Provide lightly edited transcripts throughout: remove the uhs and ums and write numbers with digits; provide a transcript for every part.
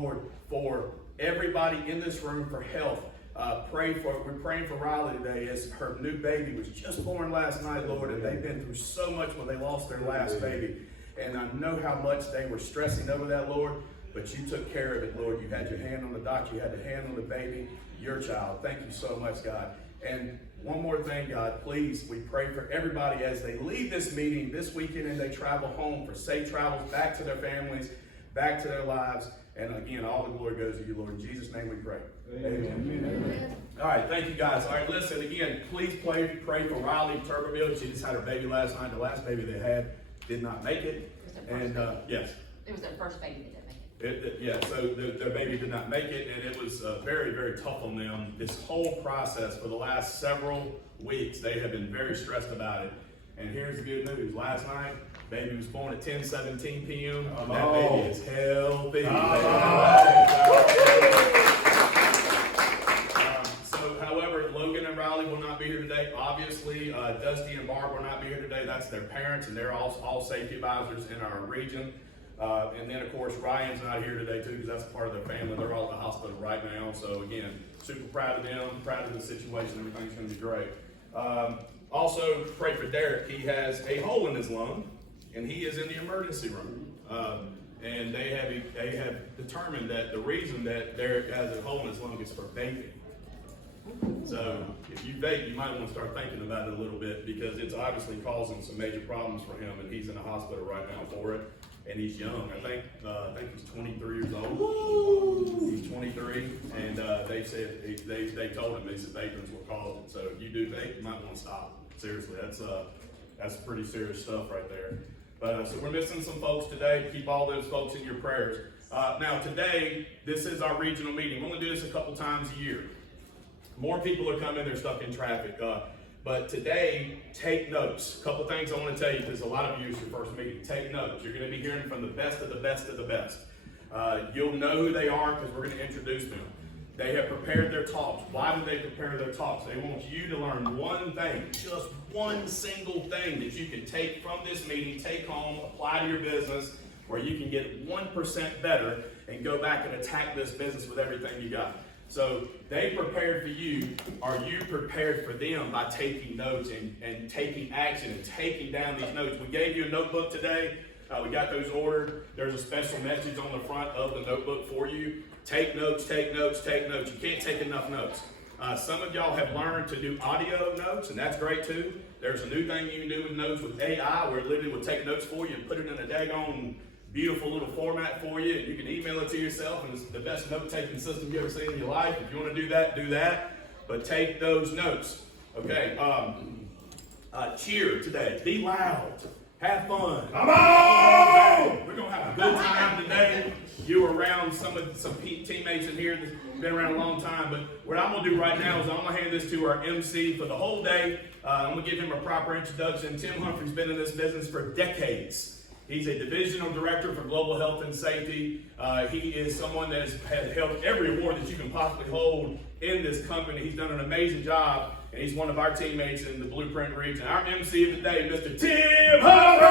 Lord, for everybody in this room for health. We're praying for Riley today as her new baby was just born last night, Lord, and they've been through so much when they lost their last baby. And I know how much they were stressing over that, Lord, but you took care of it, Lord. You had your hand on the doctor, you had your hand on the baby, your child. Thank you so much, God. And one more thing, God, please, we pray for everybody as they leave this meeting this weekend and they travel home for safe travels back to their families, back to their lives. And again, all the glory goes to you, Lord. In Jesus' name we pray. Amen. Amen. All right, thank you, guys. All right, listen, again, please pray for Riley Tuberville. She just had her baby last night. The last baby they had did not make it. And yes. It was their first baby that didn't make it. So their baby did not make it, and it was very, very tough on them. This whole process for the last several weeks, they have been very stressed about it. And here's the good news. Last night, baby was born at 10:17 p.m. That baby is healthy. However, Logan and Riley will not be here today. Obviously, Dusty and Barb will not be here today. That's their parents, and they're all safety advisors in our region. And then, of course, Ryan's not here today, too, because that's part of their family. They're all at the hospital right now. So, again, super proud of them, proud of the situation. Everything's going to be great. Also, pray for Derek. He has a hole in his lung, and he is in the emergency room. And they have determined that the reason that Derek has a hole in his lung is for vaping. So if you vape, you might want to start thinking about it a little bit, because it's obviously causing some major problems for him, and he's in the hospital right now for it. And he's young. I think he's 23 years old. He's 23, and they said they told him, they said vaping's what caused it. So if you do vape, you might want to stop. Seriously, that's pretty serious stuff right there. But so we're missing some folks today. Keep all those folks in your prayers. Now today, this is our regional meeting. We're going to do this a couple times a year. More people are coming. They're stuck in traffic. But today, take notes. A couple things I want to tell you, because a lot of you, it's your first meeting. Take notes. You're going to be hearing from the best of the best of the best. You'll know who they are because we're going to introduce them. They have prepared their talks. Why do they prepare their talks? They want you to learn one thing, just one single thing that you can take from this meeting, take home, apply to your business, where you can get 1% better and go back and attack this business with everything you got. So they prepared for you. Are you prepared for them by taking notes and taking action and taking down these notes? We gave you a notebook today. We got those ordered. There's a special message on the front of the notebook for you. Take notes, take notes, take notes. You can't take enough notes. Some of y'all have learned to do audio notes, and that's great too. There's a new thing you can do with notes with AI, where it literally will take notes for you and put it in a daggone beautiful little format for you, and you can email it to yourself, and it's the best note-taking system you've ever seen in your life. If you want to do that, do that. But take those notes. Okay. Cheer today. Be loud. Have fun. Come on! We're gonna have a good time today. You were around some teammates in here that's been around a long time. But what I'm gonna do right now is I'm gonna hand this to our MC for the whole day. I'm gonna give him a proper introduction. Tim Humphrey's been in this business for decades. He's a divisional director for global health and safety. He is someone that has held every award that you can possibly hold in this company. He's done an amazing job, and he's one of our teammates in the Blueprint region. Our MC of the day, Mr. Tim Humphrey!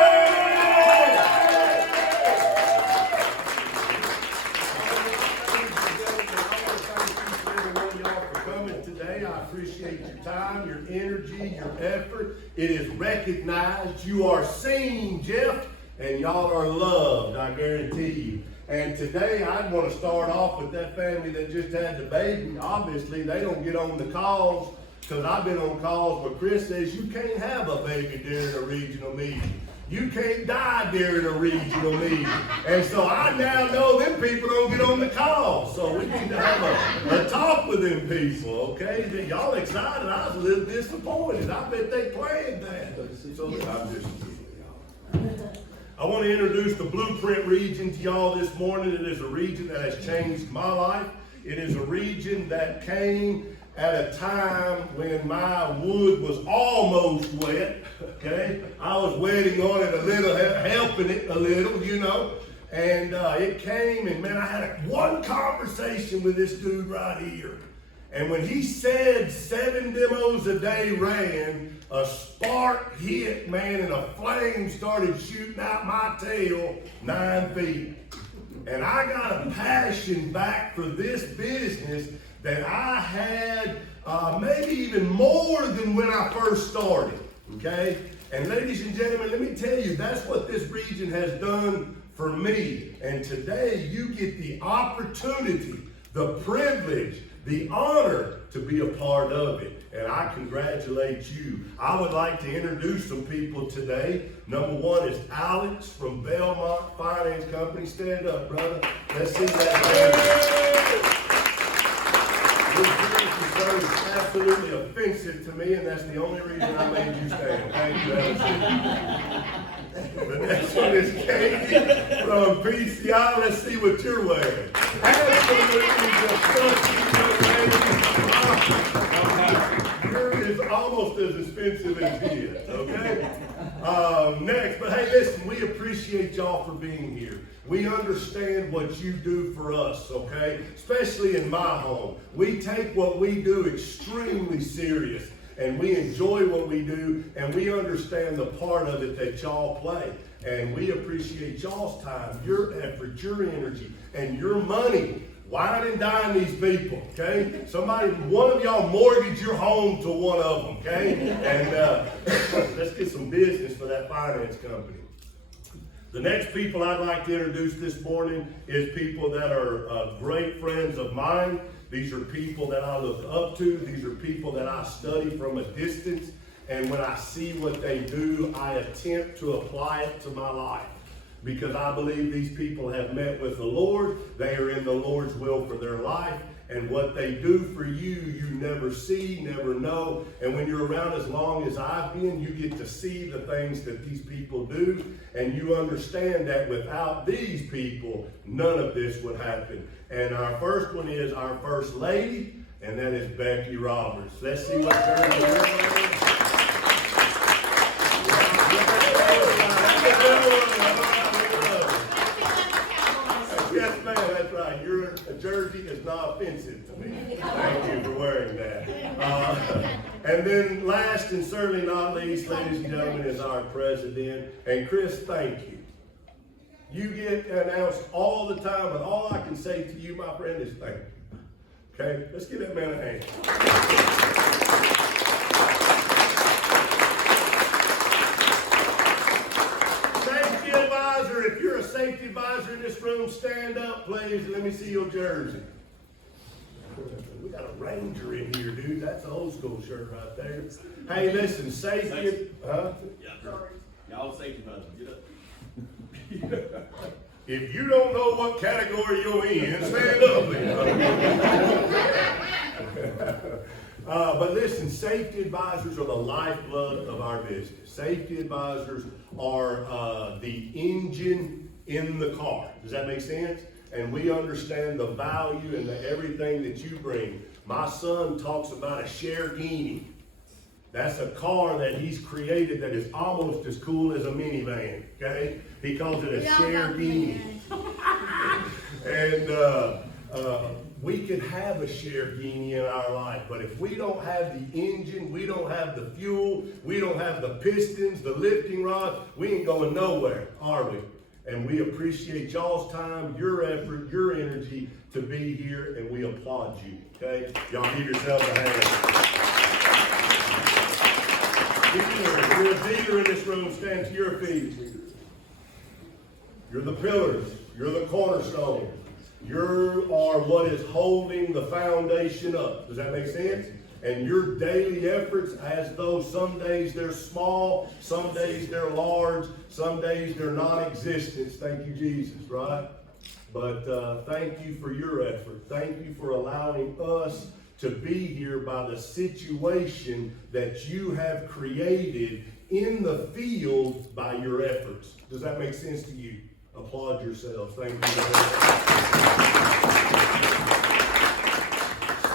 Today, I appreciate your time, your energy, your effort. It is recognized. You are seen, Jeff. And y'all are loved, I guarantee you. And today, I'd want to start off with that family that just had the baby. Obviously, they don't get on the calls, because I've been on calls where Chris says you can't have a baby during a regional meeting. You can't die during a regional meeting. And so I now know them people don't get on the call. So we need to have a talk with them people, okay? Y'all excited? I was a little disappointed. I bet they planned that. So I'm just kidding, y'all. I want to introduce the Blueprint region to y'all this morning. It is a region that has changed my life. It is a region that came at a time when my wood was almost wet, okay? I was wetting on it a little, helping it a little, you know. And it came, and man, I had one conversation with this dude right here. And when he said 7 demos a day ran, a spark hit, man, and a flame started shooting out my tail 9 feet. And I got a passion back for this business that I had maybe even more than when I first started, okay? And ladies and gentlemen, let me tell you, that's what this region has done for me. And today you get the opportunity, the privilege, the honor to be a part of it. And I congratulate you. I would like to introduce some people today. Number one is Alex from Belmont Finance Company. Stand up, brother. Let's see that. Your is absolutely offensive to me, and that's the only reason I made you stand. Thank you, Alex. The next one is Katie from PCI. Let's see what you're wearing. Yours is almost as expensive as his, okay? Next, but hey, listen, we appreciate y'all for being here. We understand what you do for us, okay? Especially in my home. We take what we do extremely serious, and we enjoy what we do, and we understand the part of it that y'all play. And we appreciate y'all's time, your effort, your energy, and your money. Wine and dine these people, okay? One of y'all mortgage your home to one of them, okay? And let's get some business for that finance company. The next people I'd like to introduce this morning is people that are great friends of mine. These are people that I look up to. These are people that I study from a distance. And when I see what they do, I attempt to apply it to my life. Because I believe these people have met with the Lord. They are in the Lord's will for their life. And what they do for you, you never see, never know. And when you're around as long as I've been, you get to see the things that these people do. And you understand that without these people, none of this would happen. And our first one is our First Lady, and that is Becky Roberts. Let's see what turns around. Yes, ma'am, that's right. Your jersey is not offensive to me. Thank you for wearing that. And then last and certainly not least, ladies and gentlemen, is our president. And Chris, thank you. You get announced all the time, but all I can say to you, my friend, is thank you. Okay? Let's give that man a hand. If you're a safety advisor in this room, stand up, please. Let me see your jersey. We got a Ranger in here, dude. That's an old school shirt right there. Hey, listen, safety. Huh? Yeah. Y'all safety advisor, get up. If you don't know what category you're in, stand up, please. But listen, safety advisors are the lifeblood of our business. Safety advisors are the engine in the car. Does that make sense? And we understand the value and everything that you bring. My son talks about a Cherokee. That's a car that he's created that is almost as cool as a minivan, okay? He calls it a Cherokee. And we can have a Cherokee in our life, but if we don't have the engine, we don't have the fuel, we don't have the pistons, the lifting rod, we ain't going nowhere, are we? And we appreciate y'all's time, your effort, your energy to be here, and we applaud you, okay? Y'all give yourselves a hand. If you're a dealer in this room, stand to your feet. You're the pillars, you're the cornerstone. You are what is holding the foundation up. Does that make sense? And your daily efforts, as though some days they're small, some days they're large, some days they're non-existent. Thank you, Jesus, right? But thank you for your effort. Thank you for allowing us to be here by the situation that you have created in the field by your efforts. Does that make sense to you? Applaud yourselves. Thank you.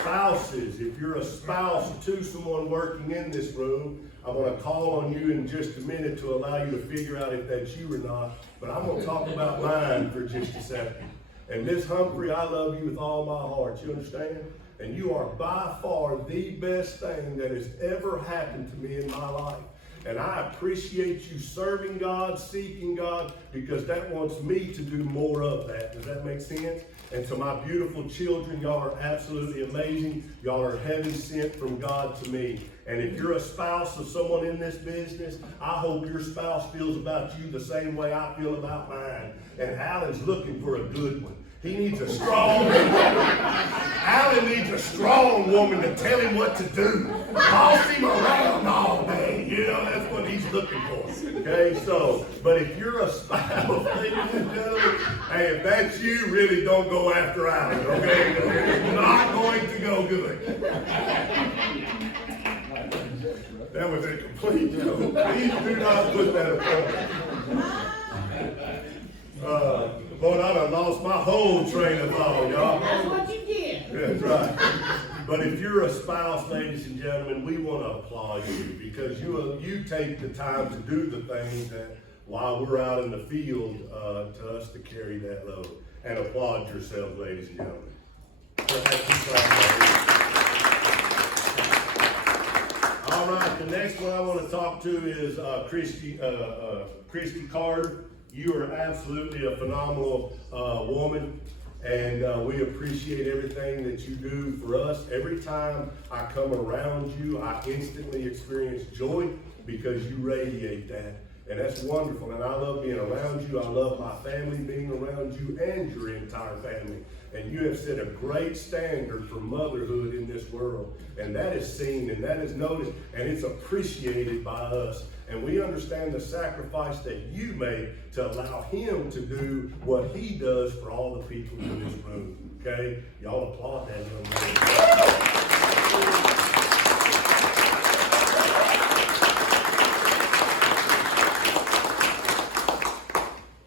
Spouses, if you're a spouse to someone working in this room, I'm going to call on you in just a minute to allow you to figure out if that's you or not. But I'm going to talk about mine for just a second. And Miss Humphrey, I love you with all my heart. You understand? And you are by far the best thing that has ever happened to me in my life. And I appreciate you serving God, seeking God, because that wants me to do more of that. Does that make sense? And to my beautiful children, y'all are absolutely amazing. Y'all are heaven sent from God to me. And if you're a spouse of someone in this business, I hope your spouse feels about you the same way I feel about mine. And Alan's looking for a good one. He needs a strong woman. Alan needs a strong woman to tell him what to do. Boss him around all day. You know, that's what he's looking for. Okay, so, but if you're a spouse, ladies and gentlemen, hey, if that's you, really don't go after Alan, okay? It's not going to go good. That was a complete joke. Please do not put that upon. Boy, I done lost my whole train of thought, y'all. That's what you did. That's right. But if you're a spouse, ladies and gentlemen, we want to applaud you because you take the time to do the things that while we're out in the field to us to carry that load. And applaud yourselves, ladies and gentlemen. All right, the next one I want to talk to is Christy Carter. You are absolutely a phenomenal woman, and we appreciate everything that you do for us. Every time I come around you, I instantly experience joy because you radiate that, and that's wonderful. And I love being around you. I love my family being around you and your entire family. And you have set a great standard for motherhood in this world, and that is seen and that is noticed, and it's appreciated by us. And we understand the sacrifice that you made to allow him to do what he does for all the people in this room. Okay? Y'all applaud that young man.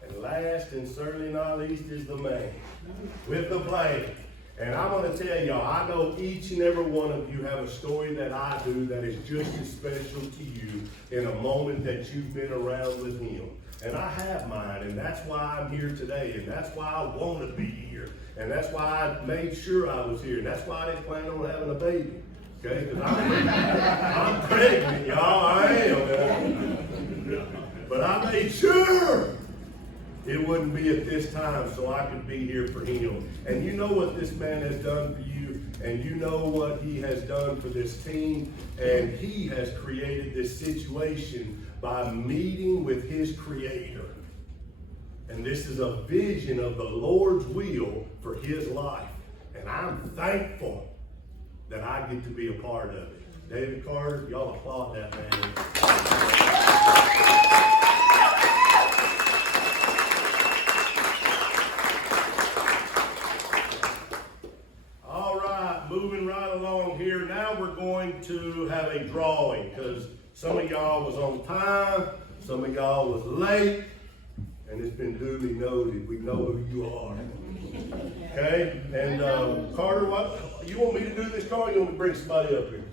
And last and certainly not least is the man with the plan. And I'm going to tell y'all, I know each and every one of you have a story that I do that is just as special to you in a moment that you've been around with him. And I have mine, and that's why I'm here today, and that's why I want to be here, and that's why I made sure I was here, and that's why I didn't plan on having a baby. Okay? Because I'm pregnant, y'all, I am. But I made sure it wouldn't be at this time so I could be here for him. And you know what this man has done for you, and you know what he has done for this team, and he has created this situation by meeting with his creator. And this is a vision of the Lord's will for his life. And I'm thankful that I get to be a part of it. David Carter, y'all applaud that man. Moving right along here, now we're going to have a drawing because some of y'all was on time, some of y'all was late, and it's been duly noted. We know who you are. Okay? And Carter, what you want me to do this, Carter? You want me to bring somebody up here?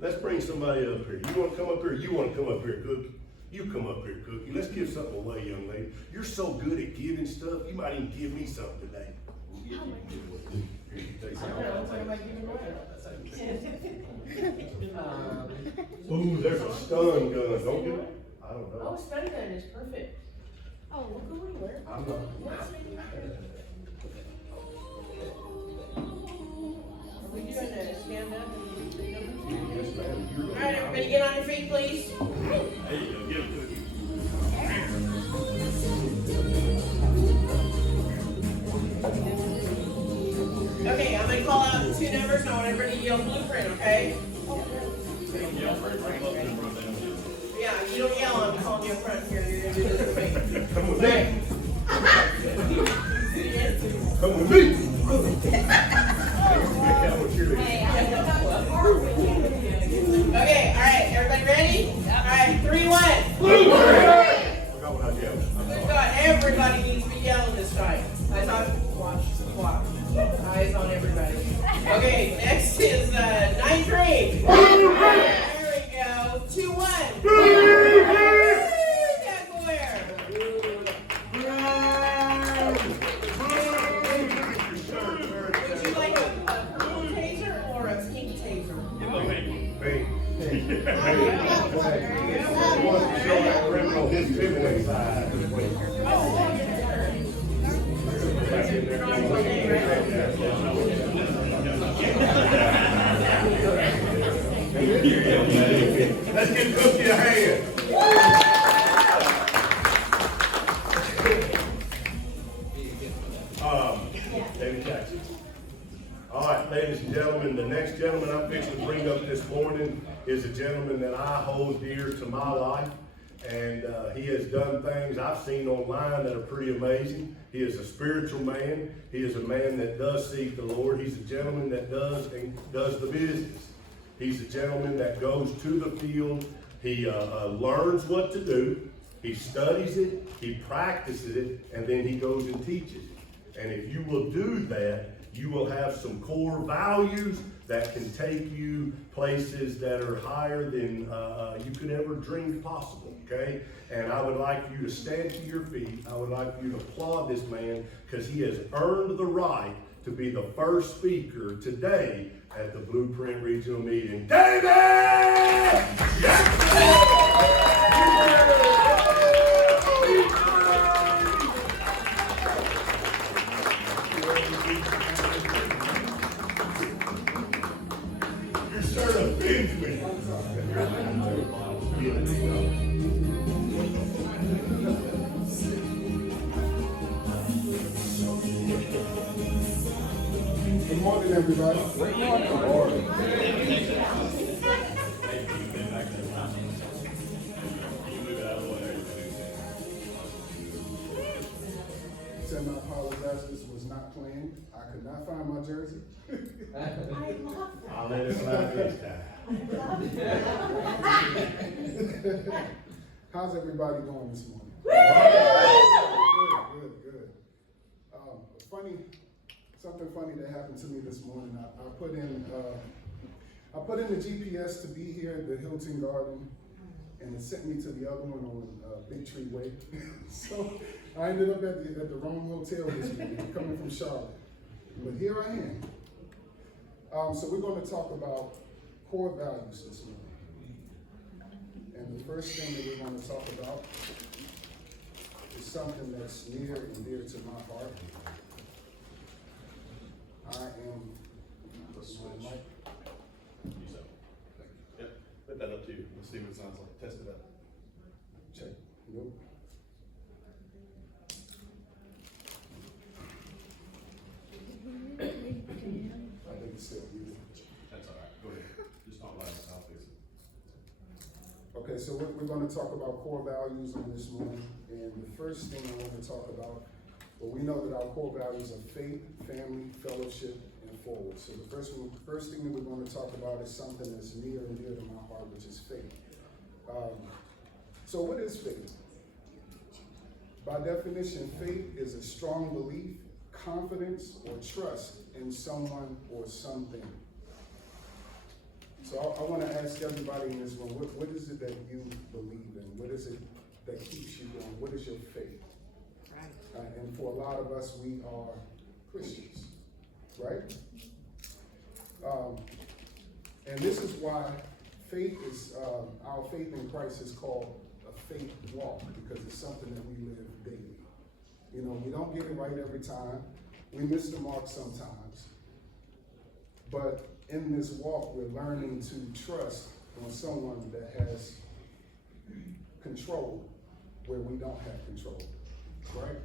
Let's bring somebody up here. You want to come up here? You want to come up here, Cookie? You come up here, Cookie. Let's give something away, young lady. You're so good at giving stuff, you might even give me something today. Ooh, there's a stun gun. Don't get it? I don't know. Oh, stun gun is perfect. Oh, look who we were. I'm not. Are we doing a stand up? Yes, ma'am. All right, everybody get on your feet, please. There you go, give it to him. Okay, I'm gonna call out 2 numbers and I want everybody to yell blueprint, okay? Yeah, you don't yell, I'm calling you up front here. You're gonna do this with me. Come with Okay. me. Come with me. Okay, all right, everybody ready? All right, 3, 1. I forgot what I yelled. Good God, everybody needs to be yelling this time. Eyes on, watch. Eyes on everybody. Okay, next is 9-3. There we go. 2-1. Would you like a purple taser or a pink taser? Hey. on this February side. Let's give Cookie a hand. David Jackson. All right, ladies and gentlemen, the next gentleman I'm fixing to bring up this morning is a gentleman that I hold dear to my life. And he has done things I've seen online that are pretty amazing. He is a spiritual man. He is a man that does seek the Lord. He's a gentleman that does the business. He's a gentleman that goes to the field. He learns what to do. He studies it. He practices it. And then he goes and teaches it. And if you will do that, you will have some core values that can take you places that are higher than you could ever dream possible, okay? And I would like you to stand to your feet. I would like you to applaud this man because he has earned the right to be the first speaker today at the Blueprint Regional Meeting. David Jackson! Your shirt offends me. Good morning, everybody. Good morning. Send my apologize, this was not planned. I could not find my jersey. I'll let it slide this time. How's everybody doing this morning? Good. Something funny that happened to me this morning. I put in the GPS to be here at the Hilton Garden, and it sent me to the other one on Big Tree Way. So I ended up at the wrong hotel this morning, coming from Charlotte. But here I am. So we're going to talk about core values this morning. And the first thing that we're going to talk about is something that's near and dear to my heart. I am my mic. Yep, put that up to you. Let's see what it sounds like. Test it out. Check. Nope. I think it's still muted. That's all right. Go ahead. Just talk loud. I'll fix it. Okay, so we're going to talk about core values on this morning. And the first thing I want to talk about, well, we know that our core values are faith, family, fellowship, and forward. So the first thing that we're going to talk about is something that's near and dear to my heart, which is faith. So what is faith? By definition, faith is a strong belief, confidence, or trust in someone or something. So I want to ask everybody in this room, what is it that you believe in? What is it that keeps you going? What is your faith? Right. And for a lot of us, we are Christians, right? And this is why faith is, our faith in Christ is called a faith walk, because it's something that we live daily. You know, we don't get it right every time. We miss the mark sometimes. But in this walk, we're learning to trust on someone that has control where we don't have control, right?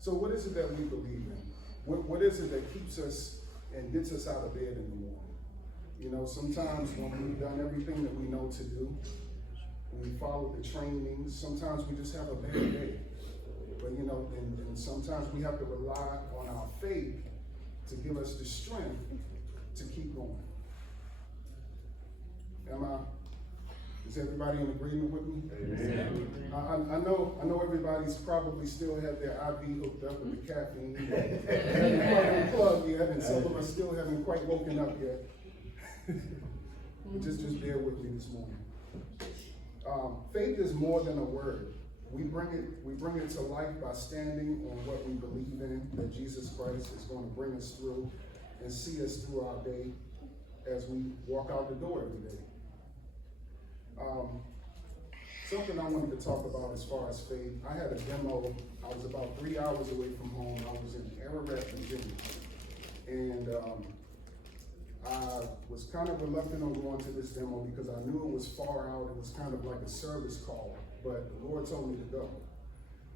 So what is it that we believe in? What is it that keeps us and gets us out of bed in the morning? You know, sometimes when we've done everything that we know to do, we follow the trainings, sometimes we just have a bad day. But you know, and sometimes we have to rely on our faith to give us the strength to keep going. Is everybody in agreement with me? Amen. I know everybody's probably still have their IV hooked up with the caffeine. Haven't plugged yet, and some of us still haven't quite woken up yet. But just bear with me this morning. Faith is more than a word. We bring it to life by standing on what we believe in, that Jesus Christ is going to bring us through and see us through our day as we walk out the door every day. Something I wanted to talk about as far as faith. I had a demo. I was about 3 hours away from home. I was in Ararat, Virginia. And I was kind of reluctant on going to this demo because I knew it was far out. It was kind of like a service call, but the Lord told me to go.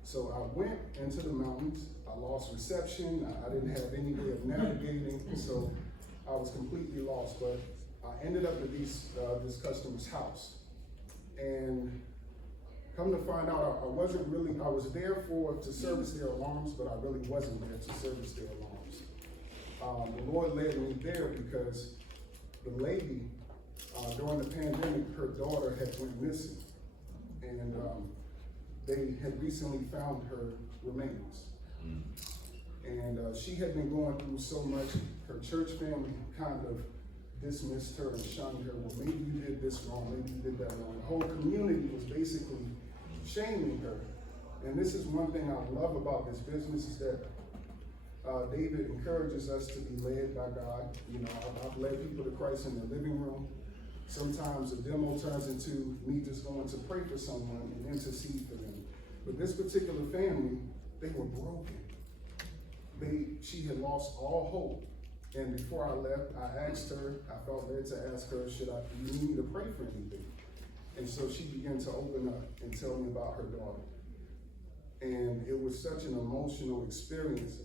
So I went into the mountains. I lost reception. I didn't have any way of navigating, so I was completely lost. But I ended up at this customer's house. And come to find out, I was there to service their alarms, but I really wasn't there to service their alarms. The Lord led me there because the lady, during the pandemic, her daughter had went missing. And they had recently found her remains. And she had been going through so much. Her church family kind of dismissed her and shunned her. Well, maybe you did this wrong, maybe you did that wrong. The whole community was basically shaming her. And this is one thing I love about this business is that David encourages us to be led by God. You know, I've led people to Christ in the living room. Sometimes a demo turns into me just going to pray for someone and intercede for them. But this particular family, they were broken. She had lost all hope. And before I left, I asked her, I felt led to ask her, do you need me to pray for anything? And so she began to open up and tell me about her daughter. And it was such an emotional experience.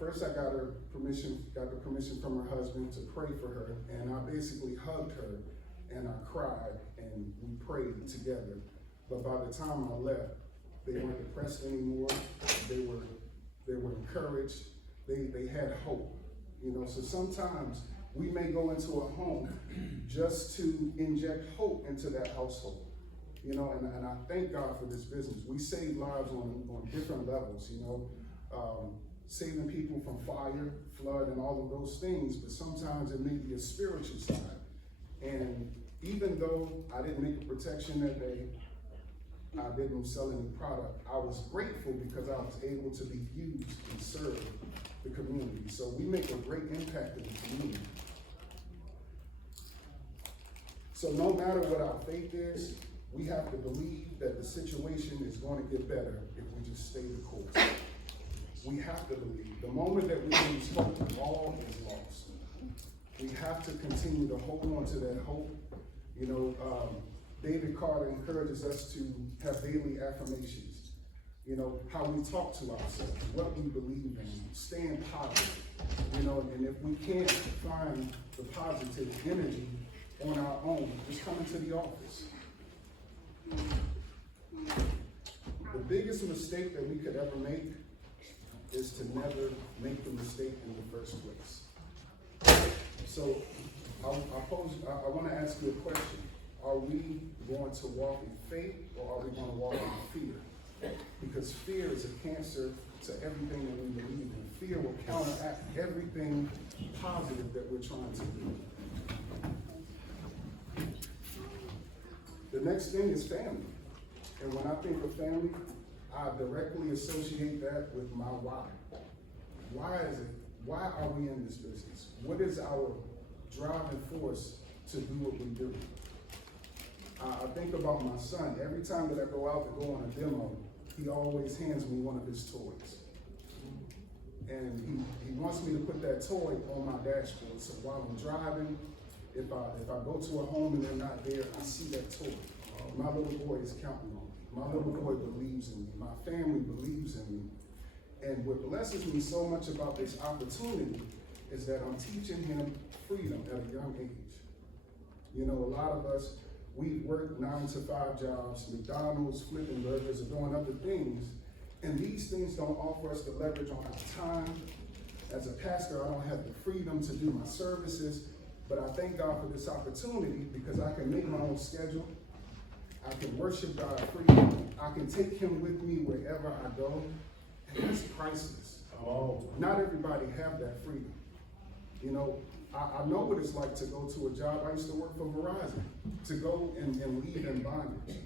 First I got the permission from her husband to pray for her, and I basically hugged her and I cried and we prayed together. But by the time I left, they weren't depressed anymore. They were encouraged. They had hope. You know, so sometimes we may go into a home just to inject hope into that household. You know, and I thank God for this business. We save lives on different levels, you know, saving people from fire, flood, and all of those things, but sometimes it may be a spiritual side. And even though I didn't make a protection that day, I didn't sell any product, I was grateful because I was able to be used and serve the community. So we make a great impact in the community. So no matter what our faith is, we have to believe that the situation is going to get better if we just stay the course. We have to believe. The moment that we lose hope, all is lost. We have to continue to hold on to that hope. You know, David Carter encourages us to have daily affirmations. You know, how we talk to ourselves, what we believe in, staying positive. You know, and if we can't find the positive energy on our own, just come into the office. The biggest mistake that we could ever make is to never make the mistake in the first place. So I want to ask you a question. Are we going to walk in faith or are we going to walk in fear? Because fear is a cancer to everything that we believe in. Fear will counteract everything positive that we're trying to do. The next thing is family. And when I think of family, I directly associate that with my why. Why is it? Why are we in this business? What is our driving force to do what we do? I think about my son. Every time that I go out to go on a demo, he always hands me one of his toys. And he wants me to put that toy on my dashboard. So while I'm driving, if I go to a home and they're not there, I see that toy. My little boy is counting on me. My little boy believes in me. My family believes in me. And what blesses me so much about this opportunity is that I'm teaching him freedom at a young age. You know, a lot of us, we work 9 to 5 jobs, McDonald's, flipping burgers, or doing other things. And these things don't offer us the leverage on our time. As a pastor, I don't have the freedom to do my services, but I thank God for this opportunity because I can make my own schedule. I can worship God freely. I can take him with me wherever I go. And that's priceless. Oh. Not everybody have that freedom. You know, I know what it's like to go to a job. I used to work for Verizon, to go and leave in bondage,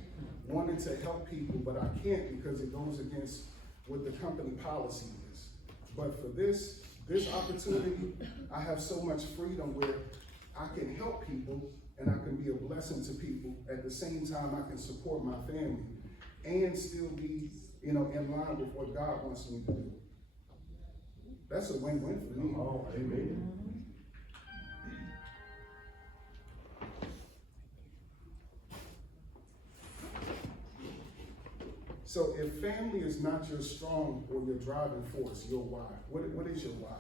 wanting to help people, but I can't because it goes against what the company policy is. But for this opportunity, I have so much freedom where I can help people and I can be a blessing to people. At the same time, I can support my family and still be, in line with what God wants me to do. That's a win-win for me. Oh, amen. So if family is not your strong or your driving force, your why, what is your why?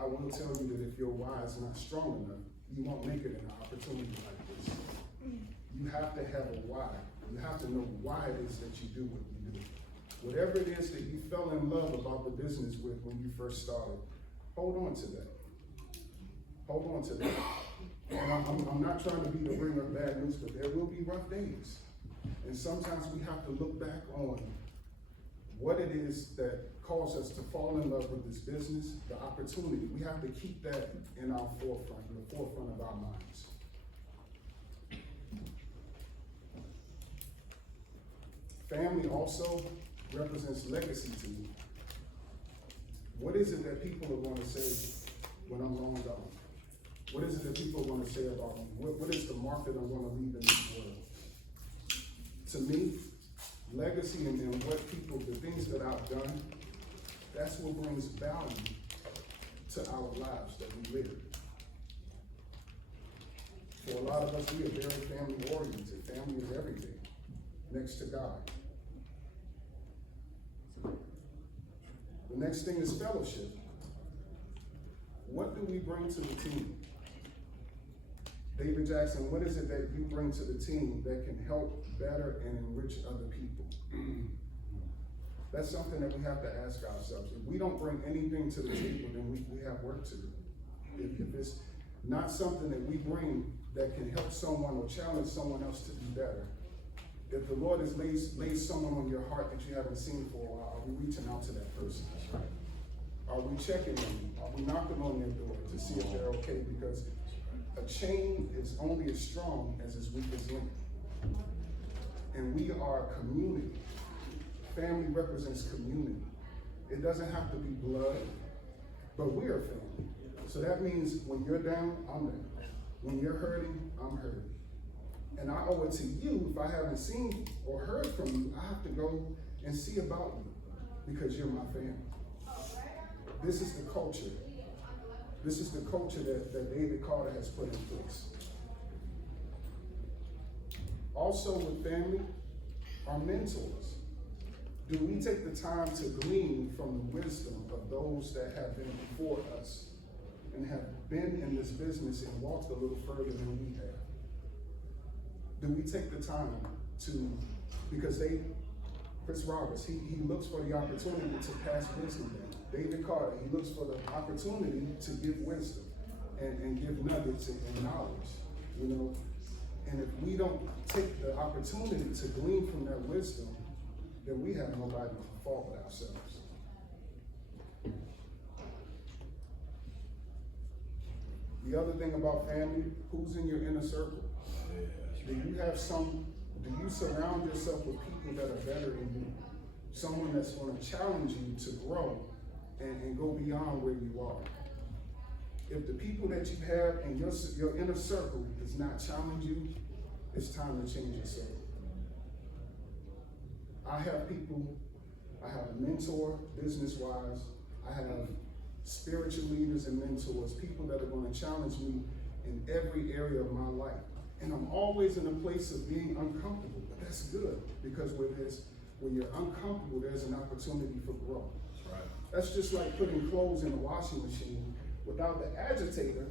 I will tell you that if your why is not strong enough, you won't make it in an opportunity like this. You have to have a why. You have to know why it is that you do what you do. Whatever it is that you fell in love about the business with when you first started, hold on to that. Hold on to that. And I'm not trying to be the bringer of bad news, but there will be rough days. And sometimes we have to look back on what it is that caused us to fall in love with this business, the opportunity. We have to keep that in our forefront, in the forefront of our minds. Family also represents legacy to me. What is it that people are going to say when I'm long gone? What is it that people are going to say about me? What is the mark that I'm going to leave in this world? To me, legacy and what people, the things that I've done, that's what brings value to our lives that we live. For a lot of us, we are very family oriented. Family is everything next to God. The next thing is fellowship. What do we bring to the team? David Jackson, what is it that you bring to the team that can help better and enrich other people? That's something that we have to ask ourselves. If we don't bring anything to the table, then we have work to do. If it's not something that we bring that can help someone or challenge someone else to be better, if the Lord has laid someone on your heart that you haven't seen for a while, are we reaching out to that person? Are we checking them? Are we knocking on their door to see if they're okay? Because a chain is only as strong as its weakest link. And we are a community. Family represents community. It doesn't have to be blood, but we are family. So that means when you're down, I'm down. When you're hurting, I'm hurting. And I owe it to you, if I haven't seen or heard from you, I have to go and see about you because you're my family. This is the culture. This is the culture that David Carter has put in place. Also with family, our mentors. Do we take the time to glean from the wisdom of those that have been before us and have been in this business and walked a little further than we have? Do we take the time to, because Chris Roberts, he looks for the opportunity to pass wisdom down. David Carter, he looks for the opportunity to give wisdom and give nuggets and knowledge, And if we don't take the opportunity to glean from that wisdom, then we have nobody to fault but ourselves. The other thing about family, who's in your inner circle? Do you surround yourself with people that are better than you? Someone that's going to challenge you to grow and go beyond where you are. If the people that you have in your inner circle does not challenge you, it's time to change your circle. I have a mentor, business-wise. I have spiritual leaders and mentors, people that are going to challenge me in every area of my life. And I'm always in a place of being uncomfortable, but that's good, because when you're uncomfortable, there's an opportunity for growth. Right. That's just like putting clothes in a washing machine. Without the agitator,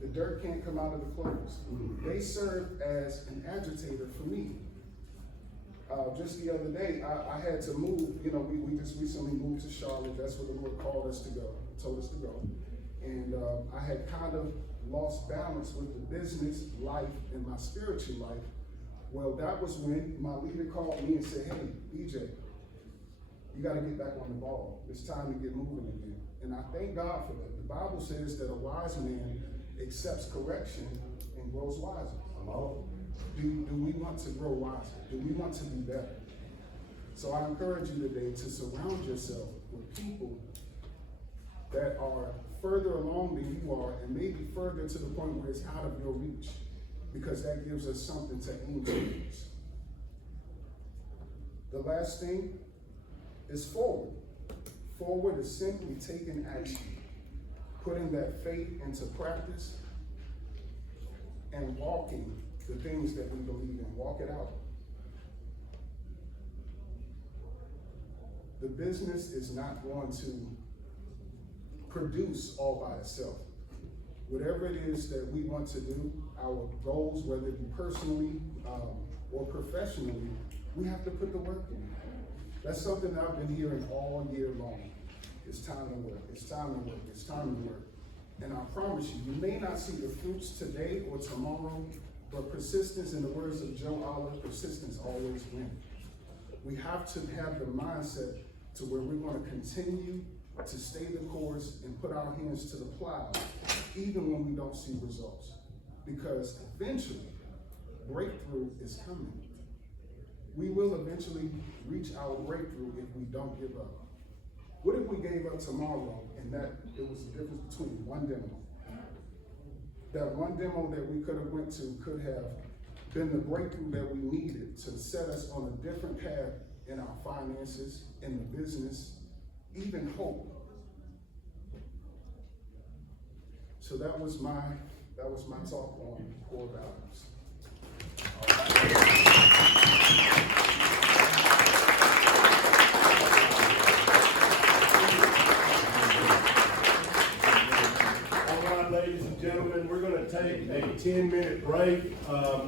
the dirt can't come out of the clothes. They serve as an agitator for me. Just the other day, I had to move. We just recently moved to Charlotte. That's where the Lord told us to go. And I had kind of lost balance with the business life and my spiritual life. Well, that was when my leader called me and said, "Hey, BJ, you got to get back on the ball. It's time to get moving again." And I thank God for that. The Bible says that a wise man accepts correction and grows wiser. Do we want to grow wiser? Do we want to be better? So I encourage you today to surround yourself with people that are further along than you are, and maybe further to the point where it's out of your reach. because that gives us something to aim towards. The last thing is forward. Forward is simply taking action, putting that faith into practice, and walking the things that we believe in. Walk it out. The business is not going to produce all by itself. Whatever it is that we want to do, our goals, whether it be personally or professionally, we have to put the work in. That's something that I've been hearing all year long. It's time to work, it's time to work, it's time to work. And I promise you, you may not see the fruits today or tomorrow, but persistence, in the words of Joe Oliver, persistence always wins. We have to have the mindset to where we're going to continue to stay the course and put our hands to the plow, even when we don't see results. Because eventually, breakthrough is coming. We will eventually reach our breakthrough if we don't give up. What if we gave up tomorrow and that it was the difference between one demo? That one demo that we could have went to could have been the breakthrough that we needed to set us on a different path in our finances, in the business, even hope. So that was my talk on core values. All right, ladies and gentlemen, we're going to take a 10-minute break.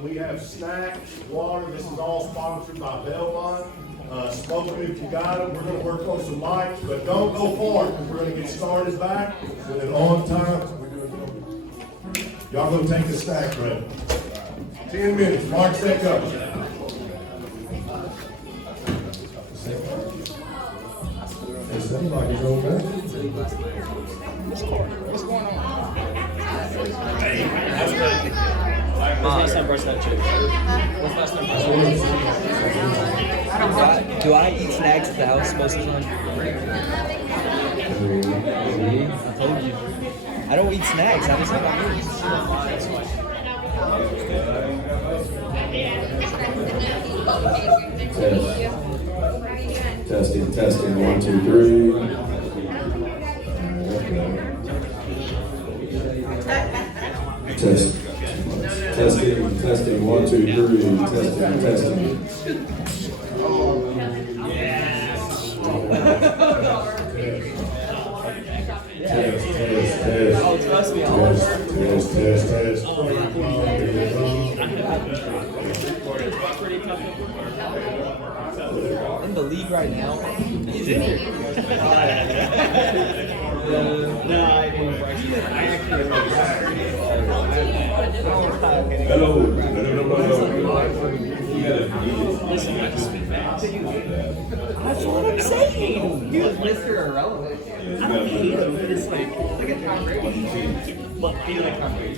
We have snacks, water. This is all sponsored by Belmont. Smoke them if you got them. We're going to work on some mics, but don't go far because we're going to get started back with an on time. Y'all go take the snack break. 10 minutes. Mark that up. Is everybody okay? What's going on? Last time Bryce had chips. What's last time Bryce? Do I eat snacks at the house most of the time? I told you. I don't eat snacks. I just have my food. Testing, 1, 2, 3. Testing, 1, 2, 3. Testing. Test. Oh, trust me. Test. In the league right now. He's in here. No, I didn't. I actually. Hello. Listen, I just spit fast. That's what I'm saying. He was Mr. Irrelevant. I don't hate him. It's like a Tom Brady. But he like Tom Brady.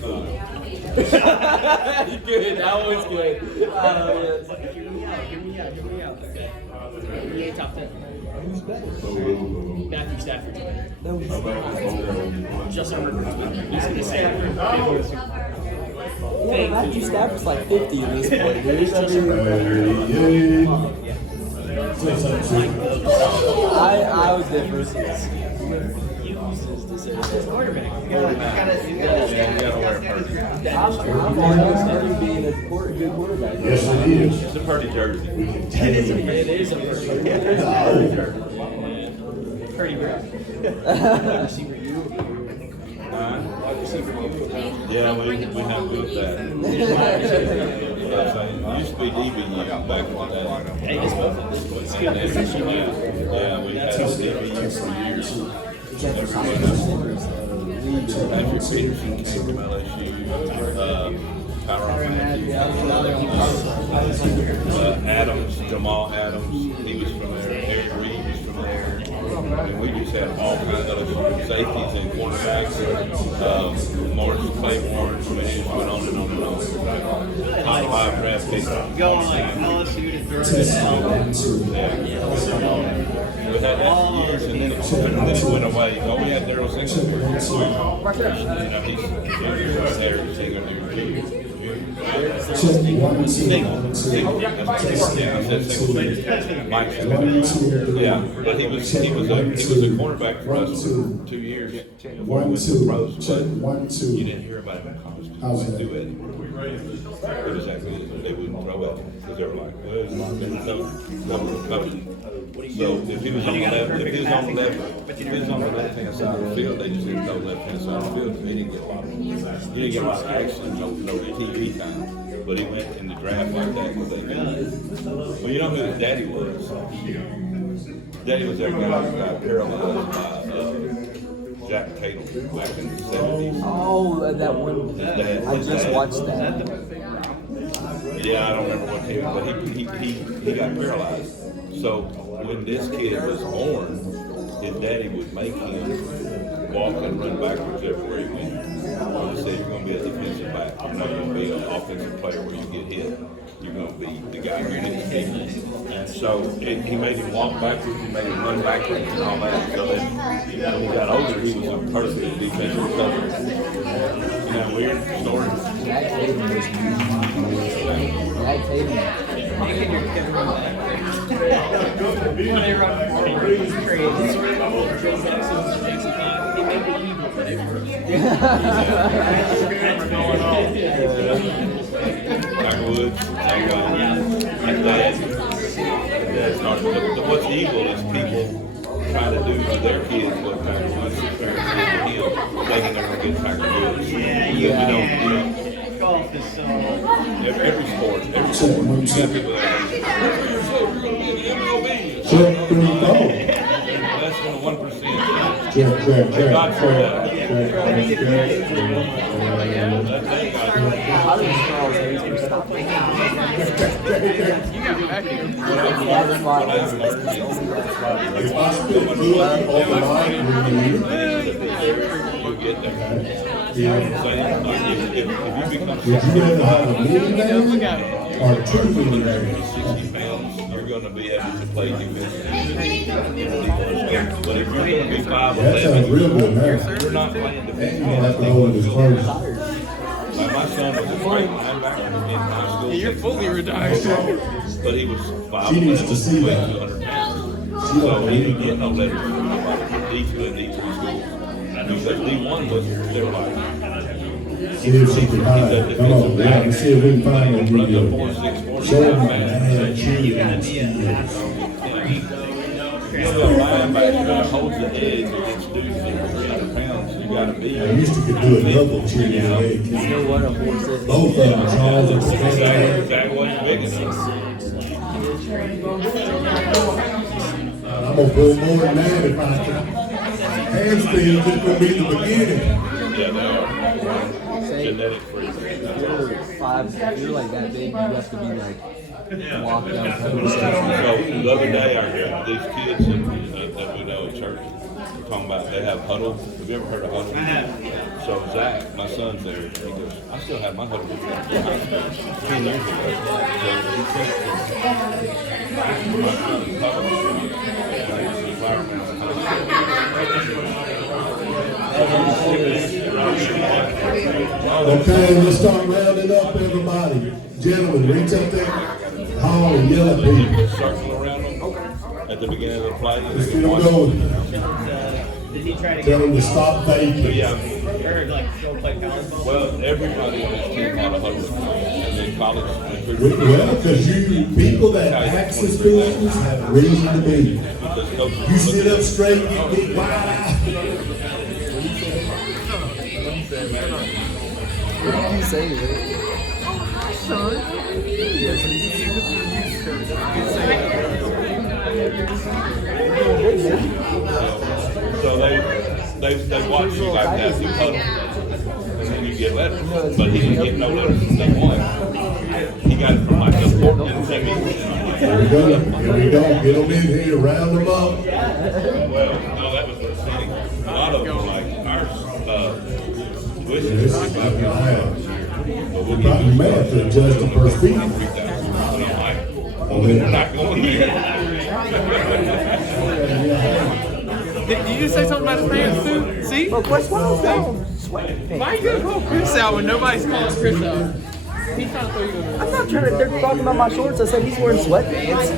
Good. That was good. Yes. Hear me out. Really top 10. Who's better? Matthew Stafford's better. No, he's not. Justin Herbert's better. He's in the Stafford. Matthew Stafford's like 50 at this point. I was different. Quarterback. I'm almost never being a good quarterback. Yes, it is. It's a pretty jersey. It is a pretty jersey. Pretty Brown. Receiver you. Yeah, we have good that. Used to be DBU back in the day. Hey, it's both. It's good. Yeah, we had DBU for years. Patrick Peterson came from LSU. Tyrann Matthew. Adams, Jamal Adams, he was from there. Eric Reed was from there. And we just had all kinds of safeties and cornerbacks. Morris Claiborne, Smith, went on and on and on. Top 5 draft picks. Going like LSU to Georgia. We had that for years, and then it went away. Oh, we had Daryl Singletary. Right there. He's there. Check 1 2 Single. 1 2. Single. Yeah, I said single. Mike said that. Yeah, but he was a cornerback for us for 2 years. Before he 1 went to the 2. pros, Check but 1 2. you didn't hear about him in college How's because that? he do it. It was that good. They wouldn't throw at him because they were like, well, it's not good. No. So if he was on the left, if he was on the left hand side of the field, they just didn't go left hand side of the field. He didn't get a lot of action, no TV time. But he went in the draft like that because they knew. Well, you know who his daddy was? Daddy was that guy who got paralyzed by Jack Tatum back in the 70s. Oh, that one. I just watched that. Yeah, I don't remember what team, but he got paralyzed. So when this kid was born, his daddy would make him walk and run backwards everywhere he went. He said, you're going to be a defensive back. You're not going to be an offensive player where you get hit. You're going to be the guy who hits people. And so he made him walk backwards, he made him run backwards and all that. So then when he got older, he was a perfect defensive cover. Isn't that weird story? Jack Tatum was Jack Tatum. Tiger Woods, and Dad started. But what's evil is people try to do to their kids what Tiger Woods is trying to do to him, thinking they're going to get Tiger Woods. You don't. Golf is so. Every sport, every Check sport, 1 you 2. got people that are you're going to be in the MLB. Check 3 4. Less than 1%. Check. God for that. How did Charles Hayes stop? What I've learned is If I spit good on the line, you'll get there. yeah. If you become Would you rather have a millionaire or 2 millionaires? 60 pounds, you're going to be able to play defense. But if you're going to be 5'11", That sounds real good, man. you're not playing And defense. you don't have to hold his first. Like my son was a great linebacker in high school. You're fully retired. But he was 5'11", She needs to see that. 200 pounds. She So don't he need didn't get it. no letters from nobody. D2 schools. Because D1 was, they were like, See if she can hide. Come on, we have to see if we can find that run the video. 4.6, Show 4.5 them man. that cheerleading. You're a linebacker that holds the edge against dudes that are 300 pounds. You gotta be. I used to could do a double cheerleading leg You know kick. what a horse is? Both of them, Charles and Stan. Zach wasn't big enough. I'm gonna pull more than that if I can. Handstands just gonna be the beginning. Yeah, they are. Genetic freak. If you're like that big, you have to be like walk down So the other day, these kids that we know at church were talking about they have huddle. Have you ever heard of huddle? So Zach, my son's there. He goes, I still have my huddle with high school 10 years ago. So he said, my son's huddle. Okay, let's start rounding up everybody. Gentlemen, reach up there, holler, and yell at people. Circle around them at the beginning of the play. Let's get them going. Did he try to Tell get them to stop faking. Yeah. or like go play college ball? Well, everybody on this team had a huddle, and then college recruits. Well, because you, people that act suspicious have a reason to be. Because coaches You sit up straight, you get wide. What did you say? So they watch you like that, you huddle, and then you get letters. But he didn't get no letters from day one. He got it from like the 14 seconds. Here we go, here we go, get them in here, round them up. Well, no, that was the city. A lot of them were like ours. Tuition is $5,000 a year. But we'll You give probably you may have to adjust the first beat. $3,000. And I'm like, well, we're not going there. Did you just say something about his pants too? See? Look, what's wrong with that? Why you gonna call Chris out when nobody's calling Chris out? He's trying to throw you in the I'm not trying to. They're talking about my shorts. I said he's wearing sweatpants.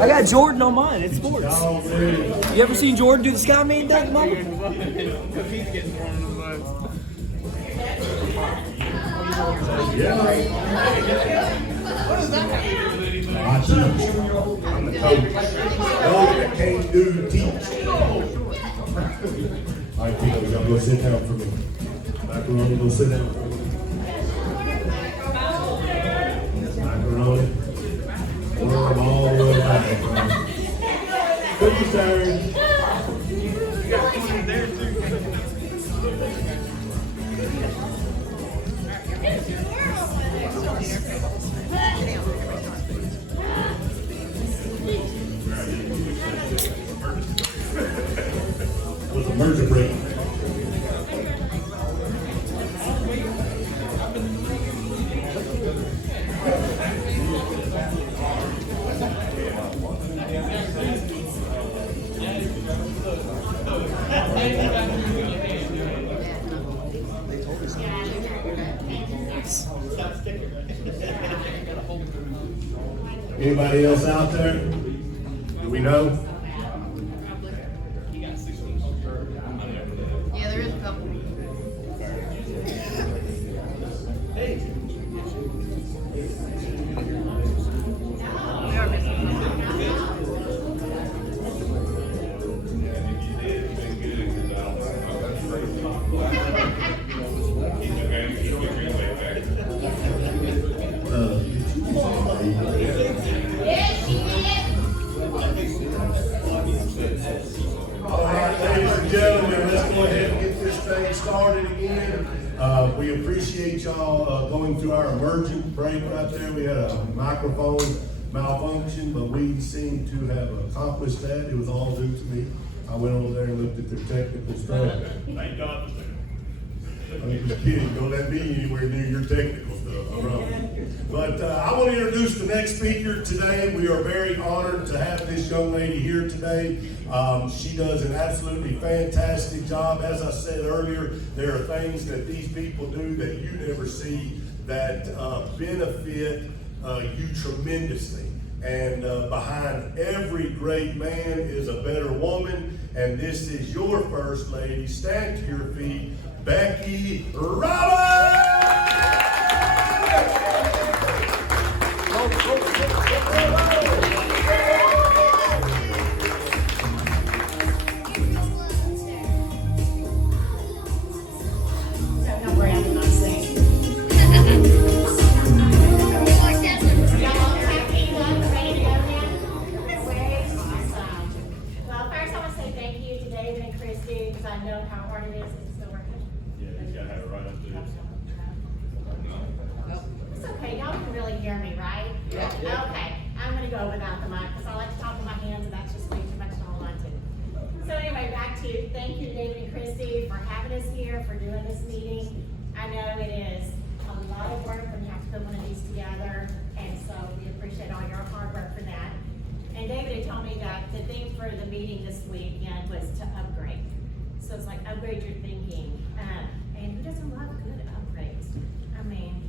I got Jordan on mine. It's sports. You ever seen Jordan do the Sky Man dunk, mama? because he's getting thrown in the bus. Watch out. I'm the coach. Those that can't do, teach. All right, people, y'all go sit down for me. Macaroni, go sit down for me. Macaroni. Worm all the way back. Cookie turn. Was a merger break. Anybody else out there? Do we know? Yeah, there is a couple. All right, ladies and gentlemen, let's go ahead and get this thing started again. We appreciate y'all going through our emergent break right there. We had a microphone malfunction, but we seem to have accomplished that. It was all due to me. I went over there and looked at their technical stuff. Thank God. I'm just kidding. Don't let me anywhere near your technical stuff. I promise. But I want to introduce the next speaker today. We are very honored to have this young lady here today. She does an absolutely fantastic job. As I said earlier, there are things that these people do that you never see that benefit you tremendously. And behind every great man is a better woman. And this is your first lady. Stand to your feet, Becky Roberts! Well, first I want to say thank you to David and Christy because I know how hard it is. Is it still working? Yeah, he's got to have it right up to this. It's okay. Y'all can really hear me, right? Yeah. Okay. I'm going to go without the mic because I like to talk with my hands and that's just way too much to hold on to. So anyway, back to you. Thank you, David and Christy, for having us here, for doing this meeting. I know it is a lot of work when you have to put one of these together, and so we appreciate all your hard work for that. And David had told me that the theme for the meeting this weekend was to upgrade. So it's like upgrade your thinking. And who doesn't love good upgrades? I mean,